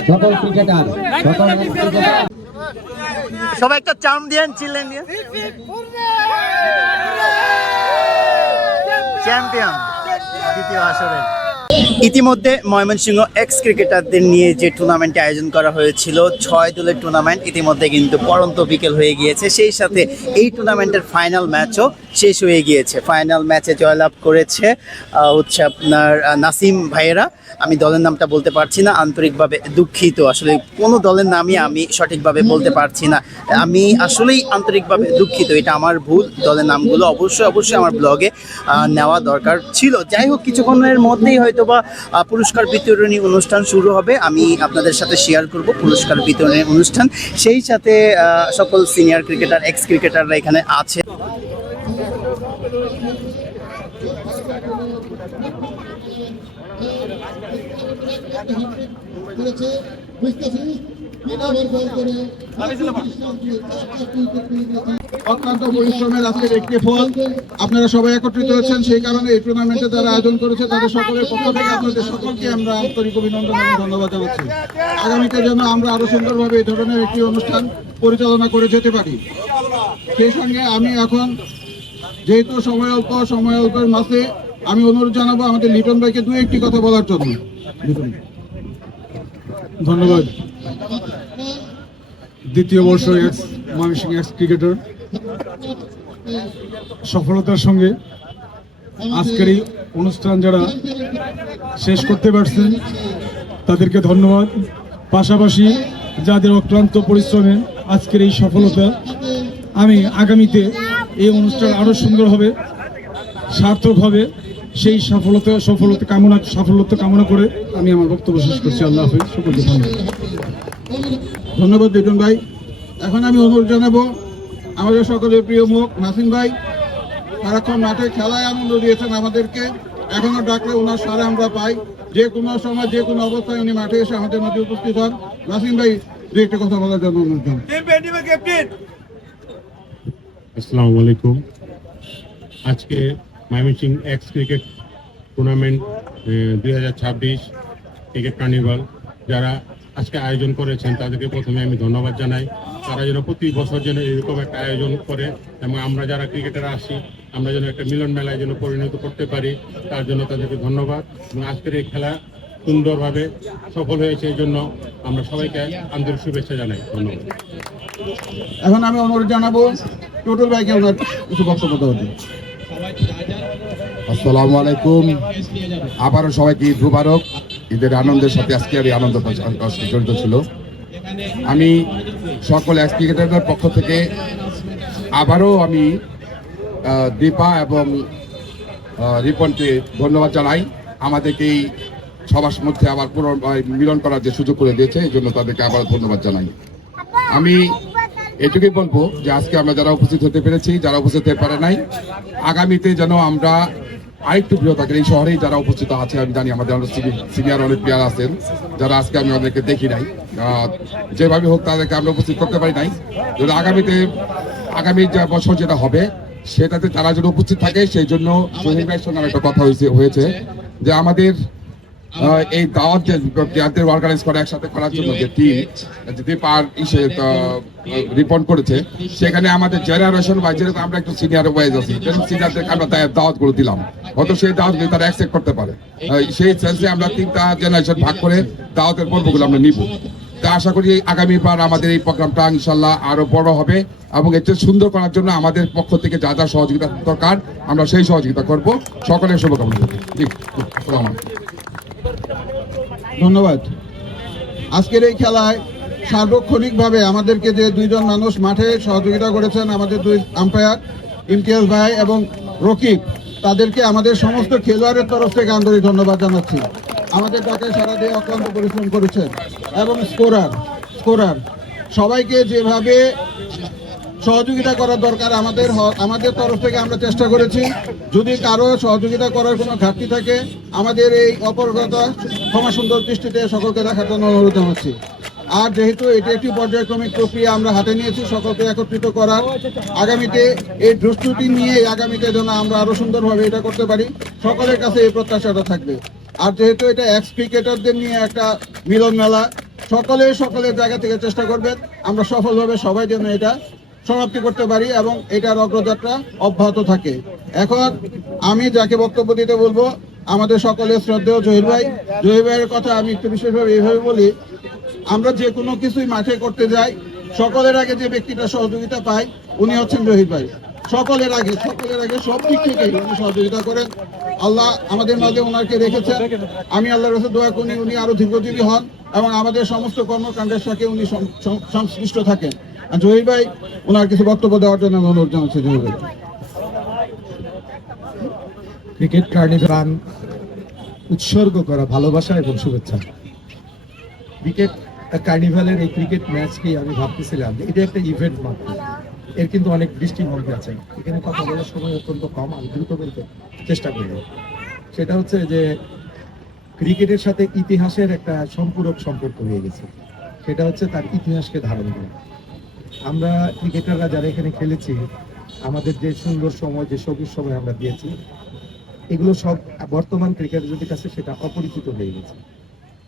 সকল ক্রিকেটার, সবাই একটা চার্ম দিয়েন, চিল্লেন দিয়ে। চ্যাম্পিয়ন দ্বিতীয় আসরে। ইতিমধ্যে ময়মনসিংহ এক্স ক্রিকেটারদের নিয়ে যে টুর্নামেন্টে আয়োজন করা হয়েছিল, 6 দলের টুর্নামেন্ট, ইতিমধ্যে কিন্তু পড়ন্ত বিকেল হয়ে গিয়েছে। সেই সাথে এই টুর্নামেন্টের ফাইনাল ম্যাচও শেষ হয়ে গিয়েছে। ফাইনাল ম্যাচে জয়লাভ করেছে হচ্ছে আপনার নাসিম ভাইয়েরা। আমি দলের নামটা বলতে পারছি না, আন্তরিকভাবে দুঃখিত। আসলে কোনো দলের নামই আমি সঠিকভাবে বলতে পারছি না, আমি আসলেই আন্তরিকভাবে দুঃখিত। এটা আমার ভুল। দলের নামগুলো অবশ্যই আমার ব্লগে নেওয়া দরকার ছিল। যাই হোক, কিছুক্ষণের মধ্যেই হয়তোবা পুরস্কার বিতরণী অনুষ্ঠান শুরু হবে। আমি আপনাদের সাথে শেয়ার করব পুরস্কার বিতরণী অনুষ্ঠান। সেই সাথে সকল সিনিয়র ক্রিকেটার, এক্স ক্রিকেটাররা এখানে আছে। অত্যন্ত পরিশ্রমের আজকের একটি ফল। আপনারা সবাই একত্রিত হয়েছেন, সেই কারণে এই টুর্নামেন্টে যারা আয়োজন করেছে তাদের সকলের পক্ষ থেকে আপনাদের সকলকে আমরা আন্তরিক অভিনন্দন এবং ধন্যবাদ জানাচ্ছি। আগামীতে যেন আমরা আরো সুন্দরভাবে এই ধরনের একটি অনুষ্ঠান পরিচালনা করে যেতে পারি। সেই সঙ্গে আমি এখন, যেহেতু সময় অল্পের মাঝে আমি অনুরোধ জানাবো আমাদের লিটন ভাইকে দু একটি কথা বলার জন্য। লিটন ভাই। ধন্যবাদ। দ্বিতীয় বর্ষ ময়মনসিংহ এক্স ক্রিকেটার সফলতার সঙ্গে আজকের এই অনুষ্ঠান যারা শেষ করতে পারছেন তাদেরকে ধন্যবাদ। পাশাপাশি যাদের অক্লান্ত পরিশ্রমে আজকের এই সফলতা, আমি আগামীতে এই অনুষ্ঠান আরো সুন্দর হবে, সার্থক হবে, সেই সাফল্য কামনা করে আমি আমার বক্তব্য শেষ করছি। আল্লাহ হাফেজ। সকলকে ধন্যবাদ লিটন ভাই। এখন আমি অনুরোধ জানাবো আমাদের সকলের প্রিয় মুখ নাসিম ভাই, সারাক্ষণ মাঠে খেলায় আনন্দ দিয়েছেন আমাদেরকে, এখনো ডাকলে ওনার সারা আমরা পাই। যে কোনো সময় যে কোনো অবস্থায় উনি মাঠে এসে আমাদের মধ্যে উপস্থিত হন। নাসিম ভাই দু একটা কথা বলার জন্য অনুরোধ জানাই। আসসালামু আলাইকুম। আজকে Mymensingh x cricket tournament 2026 cricket carnival যারা আজকে আয়োজন করেছেন তাদেরকে প্রথমে আমি ধন্যবাদ জানাই। তারা যেন প্রতি বছর যেন এরকম একটা আয়োজন করে এবং আমরা যারা ক্রিকেটার আসি আমরা যেন একটা মিলন মেলায় যেন পরিণত করতে পারি, তার জন্য তাদেরকে ধন্যবাদ। এবং আজকের এই খেলা সুন্দরভাবে সফল হয়েছে, এই জন্য আমরা সবাইকে আন্তরিক শুভেচ্ছা জানাই। ধন্যবাদ। এখন আমি অনুরোধ জানাবো টোটল ভাইকে ওনার কিছু বক্তব্য দেওয়ার জন্য। আসসালামু আলাইকুম। আবারও সবাইকে ঈদ মুবারক। ঈদের আনন্দের সাথে আজকে আমি আনন্দ জড়িত ছিল। আমি সকল এক্স ক্রিকেটারদের পক্ষ থেকে আবারও আমি দীপা এবং রিপনকে ধন্যবাদ জানাই। আমাদেরকে এই সবার মধ্যে আবার মিলন করার যে সুযোগ করে দিয়েছে, এই জন্য তাদেরকে আবার ধন্যবাদ জানাই। আমি এটুকুই বলবো যে আজকে আমরা যারা উপস্থিত হতে পেরেছি, যারা উপস্থিত হতে পারে নাই, আগামীতে যেন আমরা আরেকটু প্রিয় থাকেন। এই শহরেই যারা উপস্থিত আছে আমি জানি আমাদের সিনিয়র অনেক প্লেয়ার আছেন যারা আজকে আমি ওদেরকে দেখি নাই, যেভাবে হোক তাদেরকে আমরা উপস্থিত করতে পারি নাই। যদি আগামী যে বছর যেটা হবে সেটাতে তারা যেন উপস্থিত থাকে, সেই জন্য শহীদ ভাইয়ের সঙ্গে একটা কথা হয়েছে যে আমাদের এই দাওয়াত যে প্লেয়ারদের অর্গানাইজ করে একসাথে করার জন্য যে টিম যদি রিপোর্ট করেছে, সেখানে আমাদের জেনারেশন ওয়াইজ যেরকম আমরা একটু সিনিয়র ওয়াইজ আছি, সিনিয়রদেরকে আমরা দাওয়াত করে দিলাম, হয়তো সেই দাওয়াত তারা অ্যাকসেপ্ট করতে পারে। সেই সেন্সে আমরা 3টা জেনারেশন ভাগ করে দাওয়াতের পর্বগুলো আমরা নিব। তা আশা করি আগামীবার আমাদের এই প্রোগ্রামটা ইনশাল্লাহ আরো বড় হবে এবং এতে সুন্দর করার জন্য আমাদের পক্ষ থেকে যা যা সহযোগিতা দরকার আমরা সেই সহযোগিতা করব। সকলের শুভকামনা। ধন্যবাদ। আজকের এই খেলায় সার্বক্ষণিকভাবে আমাদেরকে যে দুইজন মানুষ মাঠে সহযোগিতা করেছেন, আমাদের দুই আম্পায়ার ইমতিয়াজ ভাই এবং রকিব, তাদেরকে আমাদের সমস্ত খেলোয়াড়ের তরফ থেকে আন্তরিক ধন্যবাদ জানাচ্ছি। আমাদের ডাকে সারা দিয়ে অক্লান্ত পরিশ্রম করেছেন এবং স্কোরার সবাইকে যেভাবে সহযোগিতা করার দরকার আমাদের তরফ থেকে আমরা চেষ্টা করেছি। যদি কারো সহযোগিতা করার কোনো ঘাটতি থাকে আমাদের এই অপরগতা ক্ষমা সুন্দর দৃষ্টিতে সকলকে দেখার জন্য অনুরোধ জানাচ্ছি। আর যেহেতু এটি একটি পর্যায়ক্রমিক প্রক্রিয়া আমরা হাতে নিয়েছি সকলকে একত্রিত করার, আগামীতে এই প্রস্তুতি নিয়ে আগামীতে যেন আমরা আরো সুন্দরভাবে এটা করতে পারি, সকলের কাছে এই প্রত্যাশাটা থাকবে। আর যেহেতু এটা এক্স ক্রিকেটারদের নিয়ে একটা মিলন মেলা, সকলের জায়গা থেকে চেষ্টা করবেন আমরা সফলভাবে সবাই যেন এটা সমাপ্তি করতে পারি এবং এটার অগ্রযাত্রা অব্যাহত থাকে। এখন আমি যাকে বক্তব্য দিতে বলবো আমাদের সকলের শ্রদ্ধেয় জহির ভাইয়ের কথা আমি একটু বিশেষভাবে এইভাবে বলি, আমরা যে কোনো কিছুই মাঠে করতে যাই সকলের আগে যে ব্যক্তিটা সহযোগিতা পাই উনি হচ্ছেন জহির ভাই। সকলের আগে সব দিক থেকে উনি সহযোগিতা করেন। আল্লাহ আমাদের মাঝে ওনাকে রেখেছেন। আমি আল্লাহর কাছে দোয়া করি উনি আরো দীর্ঘজীবী হন এবং আমাদের সমস্ত কর্মকাণ্ডের সাথে উনি সংশ্লিষ্ট থাকেন। জহির ভাই ওনার কিছু বক্তব্য দেওয়ার জন্য অনুরোধ জানাচ্ছি। জহির ভাই। ক্রিকেট কার্নিভাল উৎসর্গ করা ভালোবাসা এবং শুভেচ্ছা। ক্রিকেট কার্নিভালের এই ক্রিকেট ম্যাচকেই আমি ভাবতেছিলাম যে এটা একটা ইভেন্ট মাত্র, এর কিন্তু অনেক দৃষ্টিভঙ্গি আছে। এখানে কথা বলার সময় অত্যন্ত কম, আমি দ্রুত বলতে চেষ্টা করব। সেটা হচ্ছে যে ক্রিকেটের সাথে ইতিহাসের একটা সম্পূরক সম্পর্ক হয়ে গেছে, সেটা হচ্ছে তার ইতিহাসকে ধারণ করা। আমরা ক্রিকেটাররা যারা এখানে খেলেছি আমাদের যে সুন্দর সময়, যে সবুজ সময় আমরা দিয়েছি, এগুলো সব বর্তমান ক্রিকেটারদের কাছে সেটা অপরিচিত হয়ে গেছে।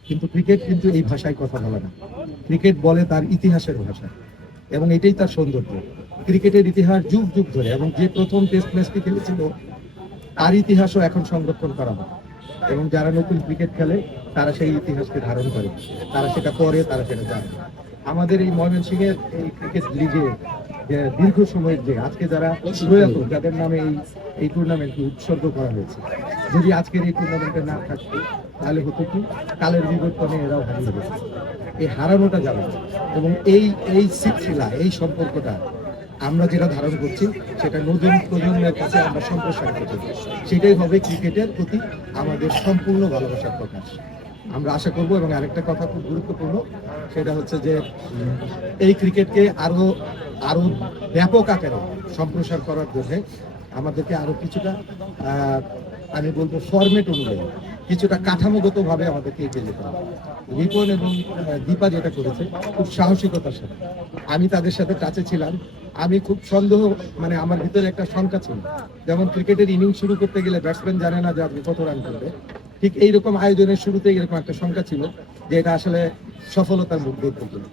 কিন্তু ক্রিকেট কিন্তু এই ভাষায় কথা বলে না, ক্রিকেট বলে তার ইতিহাসের ভাষা এবং এটাই তার সৌন্দর্য। ক্রিকেটের ইতিহাস যুগ যুগ ধরে, এবং যে প্রথম টেস্ট ম্যাচটি খেলেছিল তার ইতিহাসও এখন সংরক্ষণ করা হয় এবং যারা নতুন ক্রিকেট খেলে তারা সেই ইতিহাসকে ধারণ করে, তারা সেটা পড়ে, তারা সেটা জানে। আমাদের এই ময়মনসিংহের এই ক্রিকেট লিগে যে দীর্ঘ সময়ের যে আজকে যারা প্রয়াত, যাদের নামে এই টুর্নামেন্টকে উৎসর্গ করা হয়েছে, যদি আজকের এই টুর্নামেন্টে না থাকতো তাহলে হতো কি কালের বিবর্তনে এরাও হারিয়ে গেছে। এই হারানোটা যাবে না। এবং এই সিলসিলা, এই সম্পর্কটা আমরা যেটা ধারণ করছি সেটা নতুন প্রজন্মের কাছে আমরা সম্প্রসার করতে চাই। সেটাই হবে ক্রিকেটের প্রতি আমাদের সম্পূর্ণ ভালোবাসার প্রকাশ। আমরা আশা করব। এবং আরেকটা কথা খুব গুরুত্বপূর্ণ, সেটা হচ্ছে যে এই ক্রিকেটকে আরো ব্যাপক আকারে সম্প্রসার করার জন্য আমাদেরকে আরো কিছুটা আমি বলবো ফরম্যাট অনুযায়ী কিছুটা কাঠামোগতভাবে আমাদেরকে এগিয়ে যেতে হবে। রিপন এবং দীপা যেটা করেছে খুব সাহসিকতার সাথে, আমি তাদের সাথে টাচে ছিলাম। আমি খুব সন্দেহ, মানে আমার ভিতরে একটা শঙ্কা ছিল, যেমন ক্রিকেটের ইনিংস শুরু করতে গেলে ব্যাটসম্যান জানে না যে আপনি কত রান করবে, ঠিক এইরকম আয়োজনের শুরুতে এরকম একটা শঙ্কা ছিল যে এটা আসলে সফলতার মুখ দেখতে গেল।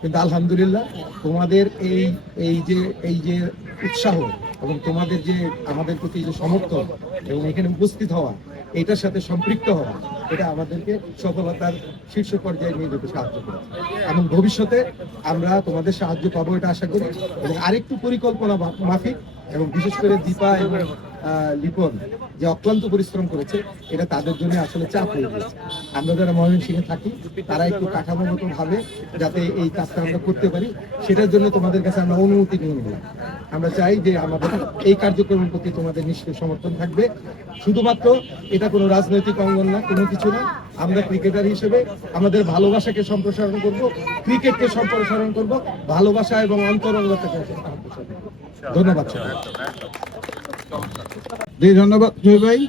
কিন্তু আলহামদুলিল্লাহ তোমাদের এই যে উৎসাহ এবং তোমাদের যে আমাদের প্রতি যে সমর্থন এবং এখানে উপস্থিত হওয়া, এটার সাথে সম্পৃক্ত হওয়া, এটা আমাদেরকে সফলতার শীর্ষ পর্যায়ে নিয়ে যেতে সাহায্য করে এবং ভবিষ্যতে আমরা তোমাদের সাহায্য পাবো এটা আশা করি। এবং আরেকটু পরিকল্পনা মাফিক এবং বিশেষ করে দীপা এবং লিপন যে অক্লান্ত পরিশ্রম করেছে, এটা তাদের জন্য আসলে চাপ হয়ে গেছে। আমরা যারা ময়মনসিংহে থাকি তারা একটু কাঠামোগত ভাবে যাতে এই কাজটা আমরা করতে পারি, সেটার জন্য তোমাদের কাছে আমরা অনুমতি নিয়ে নিলাম। আমরা চাই যে আমাদের এই কার্যক্রমের প্রতি তোমাদের নিশ্চয়ই সমর্থন থাকবে। শুধুমাত্র এটা কোনো রাজনৈতিক অঙ্গন না, কোনো কিছু না। আমরা ক্রিকেটার হিসেবে আমাদের ভালোবাসাকে সম্প্রসারণ করব, ক্রিকেটকে সম্প্রসারণ করব, ভালোবাসা এবং অন্তরঙ্গতাকে সম্প্রসারণ করব। ধন্যবাদ। ধন্যবাদ জয় ভাই।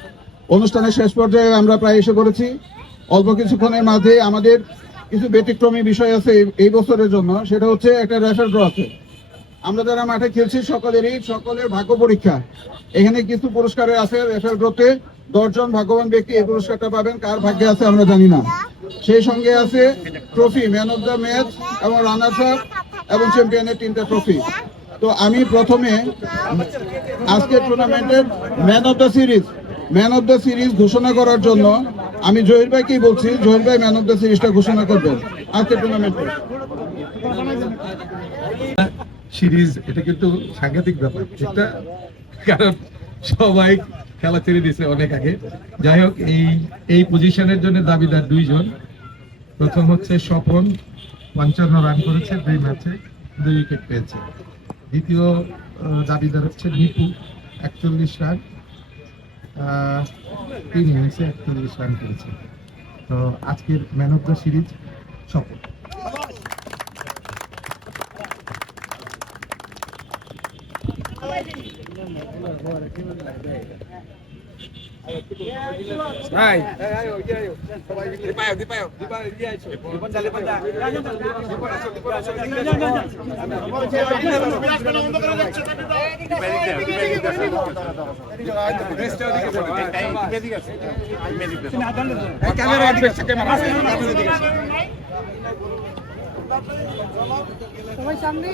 অনুষ্ঠানের শেষ পর্যায়ে আমরা প্রায় এসে পড়েছি। অল্প কিছুক্ষণের মাঝে আমাদের কিছু ব্যতিক্রমী বিষয় আছে এই বছরের জন্য, সেটা হচ্ছে একটা রেফার ড্র আছে। আমরা যারা মাঠে খেলছি সকলের ভাগ্য পরীক্ষা। এখানে কিছু পুরস্কারের আছে। রেফার ড্রতে 10 জন ভাগ্যবান ব্যক্তি এই পুরস্কারটা পাবেন, কার ভাগ্যে আছে আমরা জানি না। সেই সঙ্গে আছে trophy, man of the match এবং রানার্স আপ এবং চ্যাম্পিয়নের 3টা ট্রফি। তো আমি প্রথমে আজকের টুর্নামেন্টের ম্যান অফ দ্য সিরিজ ঘোষণা করার জন্য আমি জহির ভাইকেই বলছি, জহির ভাই ম্যান অফ দ্য সিরিজটা ঘোষণা করবেন আজকের টুর্নামেন্টে। সিরিজ এটা কিন্তু সাংঘাতিক ব্যাপার, এটা কারণ সবাই খেলা ছেড়ে দিয়েছে অনেক আগে। যাই হোক, এই পজিশনের জন্য দাবিদার 2 জন। প্রথম হচ্ছে স্বপন, 55 রান করেছে 2 ম্যাচে, 2 উইকেট পেয়েছে। দ্বিতীয় দাবিদার হচ্ছে নিপু, 41 রান, 3 ইনিংসে 41 রান করেছে। তো আজকের man of the series Swapan. সবাই সামনে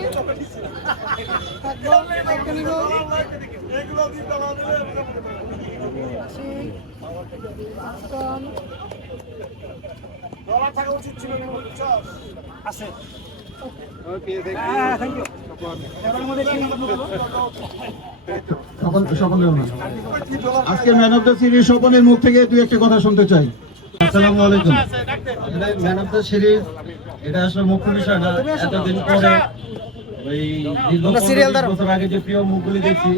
আজকে ম্যান অফ দ্য সিরিজ স্বপনের মুখ থেকে 2-1 কথা শুনতে চাই। আসসালামু আলাইকুম। ম্যান অফ দ্য সিরিজ এটা আসলে মুখ্য বিষয় না। এতদিন পরে ওই দীর্ঘ 15 বছর আগে যে প্রিয় মুখগুলি দেখছি,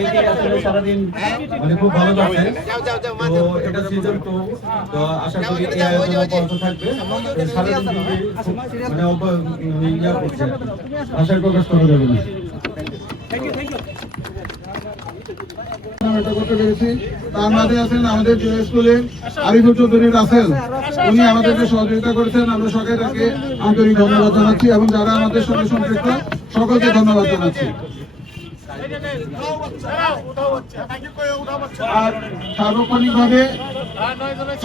এইটি আসলে সারাদিন মানে খুব ভালো লাগছে। তো এটা সিজন 2, তো আশা করি এই আয়োজন অব্যাহত থাকবে। সারাদিন মানে অল্প ইয়া করছে, আশা প্রকাশ করা যাবে না। তার মাঝে আছেন আমাদের স্কুলের আরিফুল চৌধুরী রাসেল, উনি আমাদেরকে সহযোগিতা করেছেন। আমরা সকলকে আন্তরিক ধন্যবাদ জানাচ্ছি এবং যারা আমাদের সঙ্গে সম্পৃক্ত সকলকে ধন্যবাদ জানাচ্ছি। আর সার্বক্ষণিকভাবে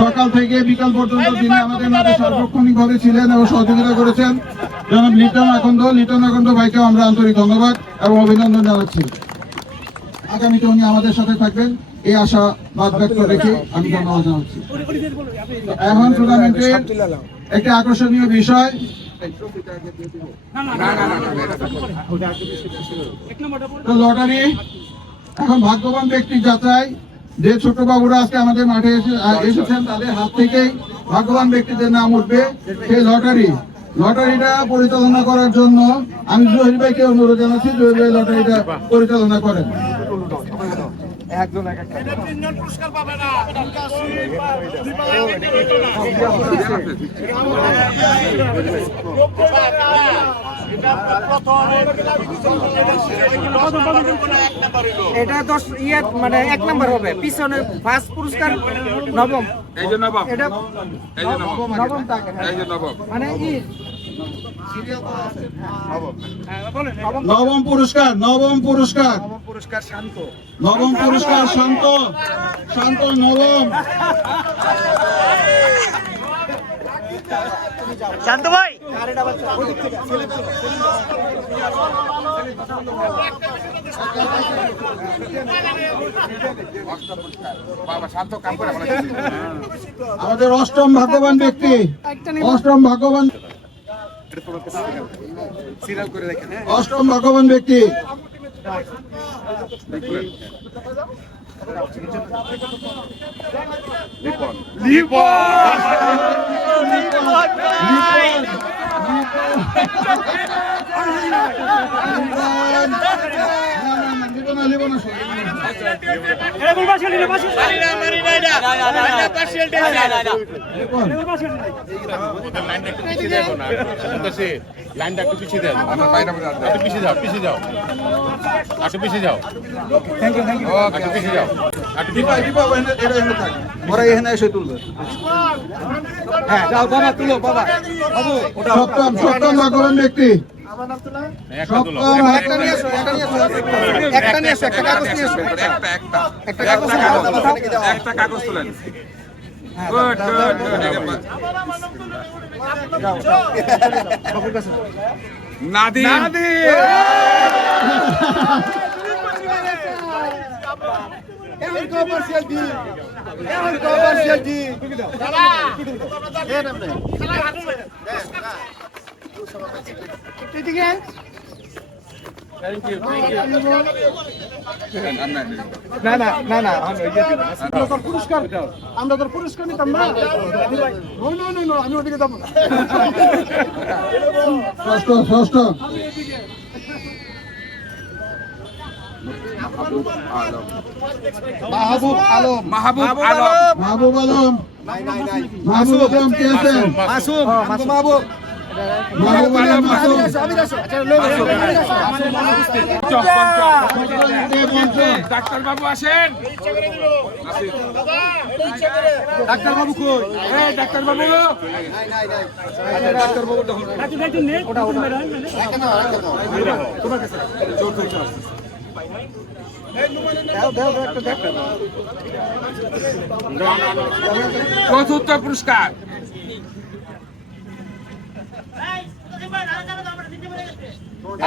সকাল থেকে বিকাল পর্যন্ত তিনি আমাদের মাঝে সার্বক্ষণিকভাবে ছিলেন এবং সহযোগিতা করেছেন জনাব লিটন আকন্দ ভাইকেও আমরা আন্তরিক ধন্যবাদ এবং অভিনন্দন জানাচ্ছি। আগামীতে উনি আমাদের সাথে থাকবেন। এই আশাবাদ ব্যক্ত রেখে আমি ধন্যবাদ জানাচ্ছি। এখন টুর্নামেন্টের একটি আকর্ষণীয় বিষয় লটারি। এখন ভাগ্যবান ব্যক্তি যাচাই, যে ছোট বাবুরা আজকে আমাদের মাঠে এসেছেন তাদের হাত থেকেই ভাগ্যবান ব্যক্তিদের নাম উঠবে সেই লটারিটা পরিচালনা করার জন্য আমি জহির ভাইকে অনুরোধ জানাচ্ছি, জহির ভাই লটারিটা পরিচালনা করেন। এটা 10 মানে 1 নাম্বার হবে, পিছনে ফার্স্ট পুরস্কার নবম, এটা মানে কি নবম পুরস্কার শান্ত নবম। শান্ত ভাই আমাদের অষ্টম ভাগ্যবান ব্যক্তি, অষ্টম ভাগ্যবান ব্যক্তি লাইনটা একটু পিছিয়ে দেন, একটু পিছিয়ে যাও, পিছিয়ে যাও, একটু পিছিয়ে যাও, একটু পিছিয়ে যাও, একটু ওরা এখানে এসে তুলবে। হ্যাঁ যাও বাবা, তুলো বাবা, বাবু সপ্তম ভাগ্যবান ব্যক্তি, একটা নিয়ে এসো, একটা কাগজ নিয়ে এসো, একটা কাগজ তুলেন। নাদি পুরস্কার আমরা তোর পুরস্কার নিতাম না, আমি ওদিকে যাবো। ষষ্ঠ মাহবুব আলম কে আছেন? ডাক্তার বাবু আসেন, ডাক্তার বাবু কই? ডাক্তার বাবু, ডাক্তার বাবু তোমার কাছে চতুর্থ পুরস্কার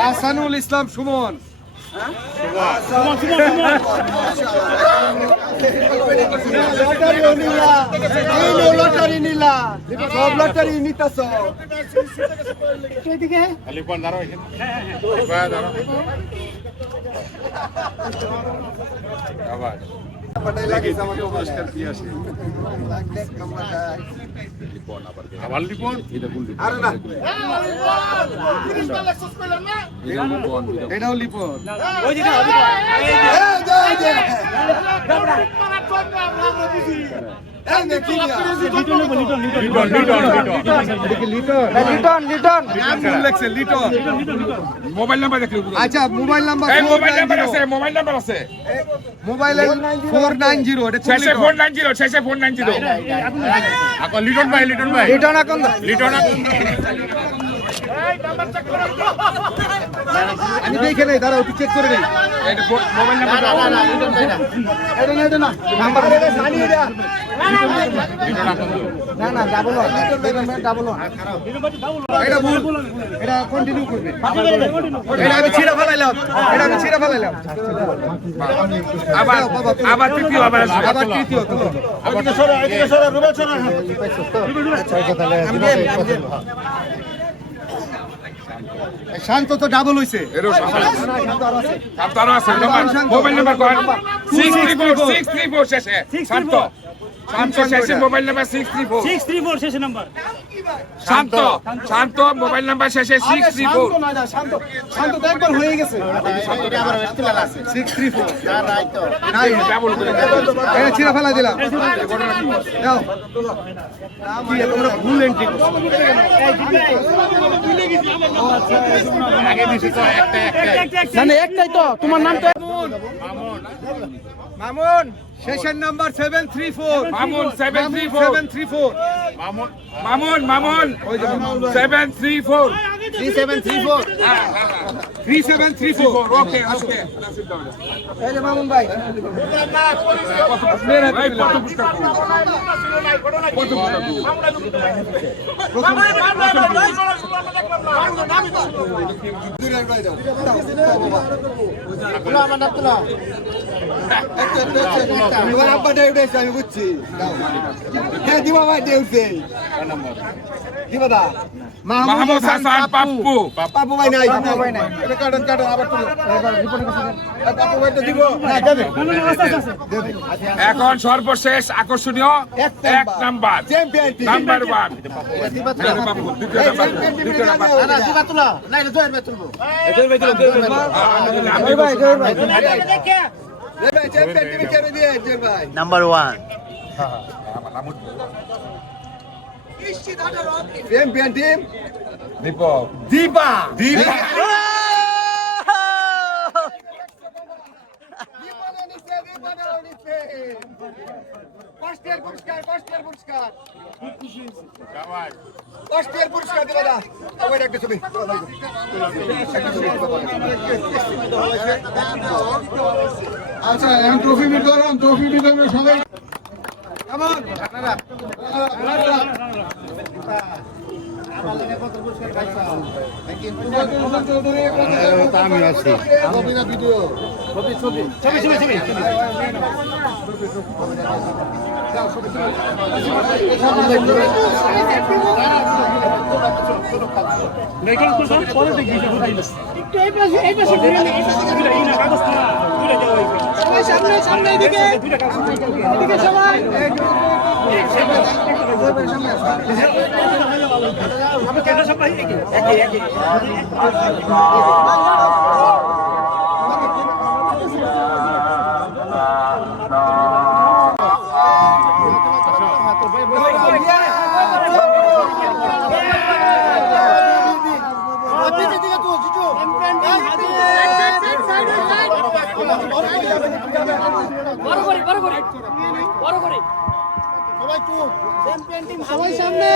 আহসানুল ইসলাম সুমন। লটারি নিলা, সব লটারি নিতেছ। এটাও লিপন। মোবাইল নাম্বার দেখলে, আচ্ছা মোবাইল নাম্বার আছে, মোবাইল নাম্বার আছে, মোবাইল 490 এটা 490 লিটন ভাই, লিটন আমি দেখে নেই, দাঁড়াও একটু চেক করে নেই। মোবাইল নাম্বার না না ডাবল ডাবল এটা ভুল, এটা কন্টিনিউ করবে। এটা আমি ছিঁড়া ফেলাইলাম, এটা আমি ছিঁড়া ফেলাইলাম। আবার তৃতীয়, আবার তৃতীয়। শান্ত তো ডাবল হইছে। মোবাইল নাম্বার 634 শেষে শান্ত শান্ত শেষে মোবাইল নাম্বার 634 শেষে নাম্বার শান্ত শান্ত মোবাইল নাম্বার শেষে 634 শান্ত শান্ত তো একবার হয়ে গেছে। 634 নাই ডাবল করে এটা ছিঁড়া ফেলা দিলাম। দাও কি তোমরা ভুল এন্ট্রি আগে দিছি তো একটা না একটাই তো, তোমার নাম তো মামুন। সেশন নাম্বার 734 মামুন 734 মামুন মামুন 734 3734 ওকে ওকে এই যে মামুন ভাই ভাই কত পুস্তক আমি বুঝছি। দিবা ভাই দেউছে দিবা দা মাহমুদ হাসান পাপ্পু পাপু ভাই নাই, এটা কাটন কাটন আবার তুলো। পাপু ভাই তো দিব না, দেবে এখন সর্বশেষ আকর্ষণীয় এক number number 1 number 1 champion team Deepak Dipa কষ্টের পুরস্কার দিবা দা। ওই একটা ছবি আচ্ছা এখন ট্রফি বিতরণ সবাই কেমন আমি আছি সবাই সামনে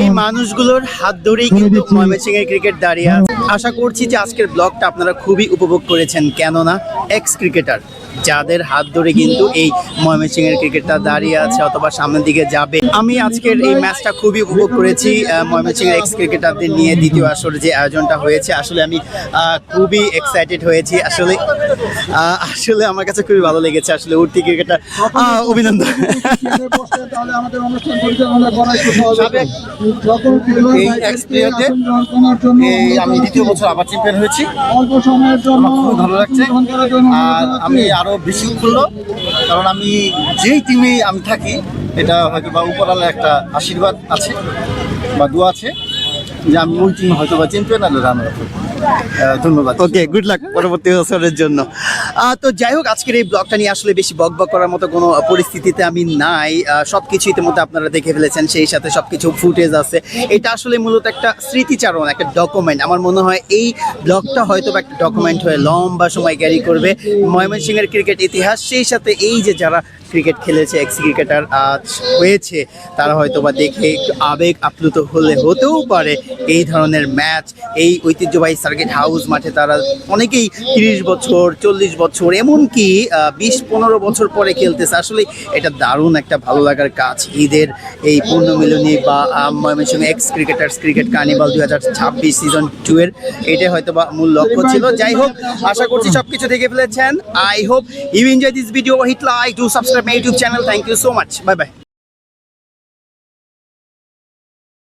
এই মানুষগুলোর হাত ধরেই কিন্তু ময়মনসিংহের ক্রিকেট দাঁড়িয়ে আছে। আশা করছি যে আজকের ব্লগটা আপনারা খুবই উপভোগ করেছেন, কেননা এক্স ক্রিকেটার যাদের হাত ধরে কিন্তু এই ময়মনসিংহের ক্রিকেটটা দাঁড়িয়ে আছে অথবা সামনের দিকে যাবে। আমি আজকের এই ম্যাচটা খুবই উপভোগ করেছি ময়মনসিংহের এক্স ক্রিকেটারদের নিয়ে দ্বিতীয় আসরে যে আয়োজনটা হয়েছে। আসলে আমি খুবই এক্সাইটেড হয়েছি। আসলে আমার কাছে খুবই ভালো লেগেছে। আসলে উঠতি ক্রিকেটার অভিনন্দন। এই এক্স প্লেয়ারদের আমি দ্বিতীয় বছর আবার চ্যাম্পিয়ন হয়েছি, আমার খুব ভালো লাগছে। আর আমি আরো বেশি উৎফুল্ল, কারণ আমি যেই টিমে আমি থাকি এটা হয়তো বা উপরওয়ালার একটা আশীর্বাদ আছে বা দোয়া আছে যে আমি ওই টিম হয়তো বা চ্যাম্পিয়ন আর রানার আপ। ধন্যবাদ। ওকে, গুড লাক পরবর্তী বছরের জন্য। তো যাই হোক, আজকের এই ব্লগটা নিয়ে আসলে বেশি বকবক করার মতো কোনো পরিস্থিতিতে আমি নাই। সব কিছু ইতিমধ্যে আপনারা দেখে ফেলেছেন, সেই সাথে সব কিছু ফুটেজ আছে। এটা আসলে মূলত একটা স্মৃতিচারণ, একটা ডকুমেন্ট। আমার মনে হয় এই ব্লগটা হয়তো বা একটা ডকুমেন্ট হয়ে লম্বা সময় ক্যারি করবে ময়মনসিংহের ক্রিকেট ইতিহাস। সেই সাথে এই যে যারা ক্রিকেট খেলেছে, এক্স ক্রিকেটার আজ হয়েছে, তারা হয়তো বা দেখে একটু আবেগ আপ্লুত হতেও পারে। এই ধরনের ম্যাচ এই ঐতিহ্যবাহী সার্কিট হাউস মাঠে তারা অনেকেই 30 বছর, 40 বছর, এমনকি 20-15 বছর পরে খেলতেছে। আসলে এটা দারুণ একটা ভালো লাগার কাজ। ঈদের এই পূর্ণমিলনী বা Mymensingh x cricketers cricket carnival 2026 season 2 এর এটাই হয়তো বা মূল লক্ষ্য ছিল। যাই হোক, আশা করছি সবকিছু দেখে ফেলেছেন। I hope you enjoy this video, hit like, do subscribe my YouTube channel. Thank you so much, bye by.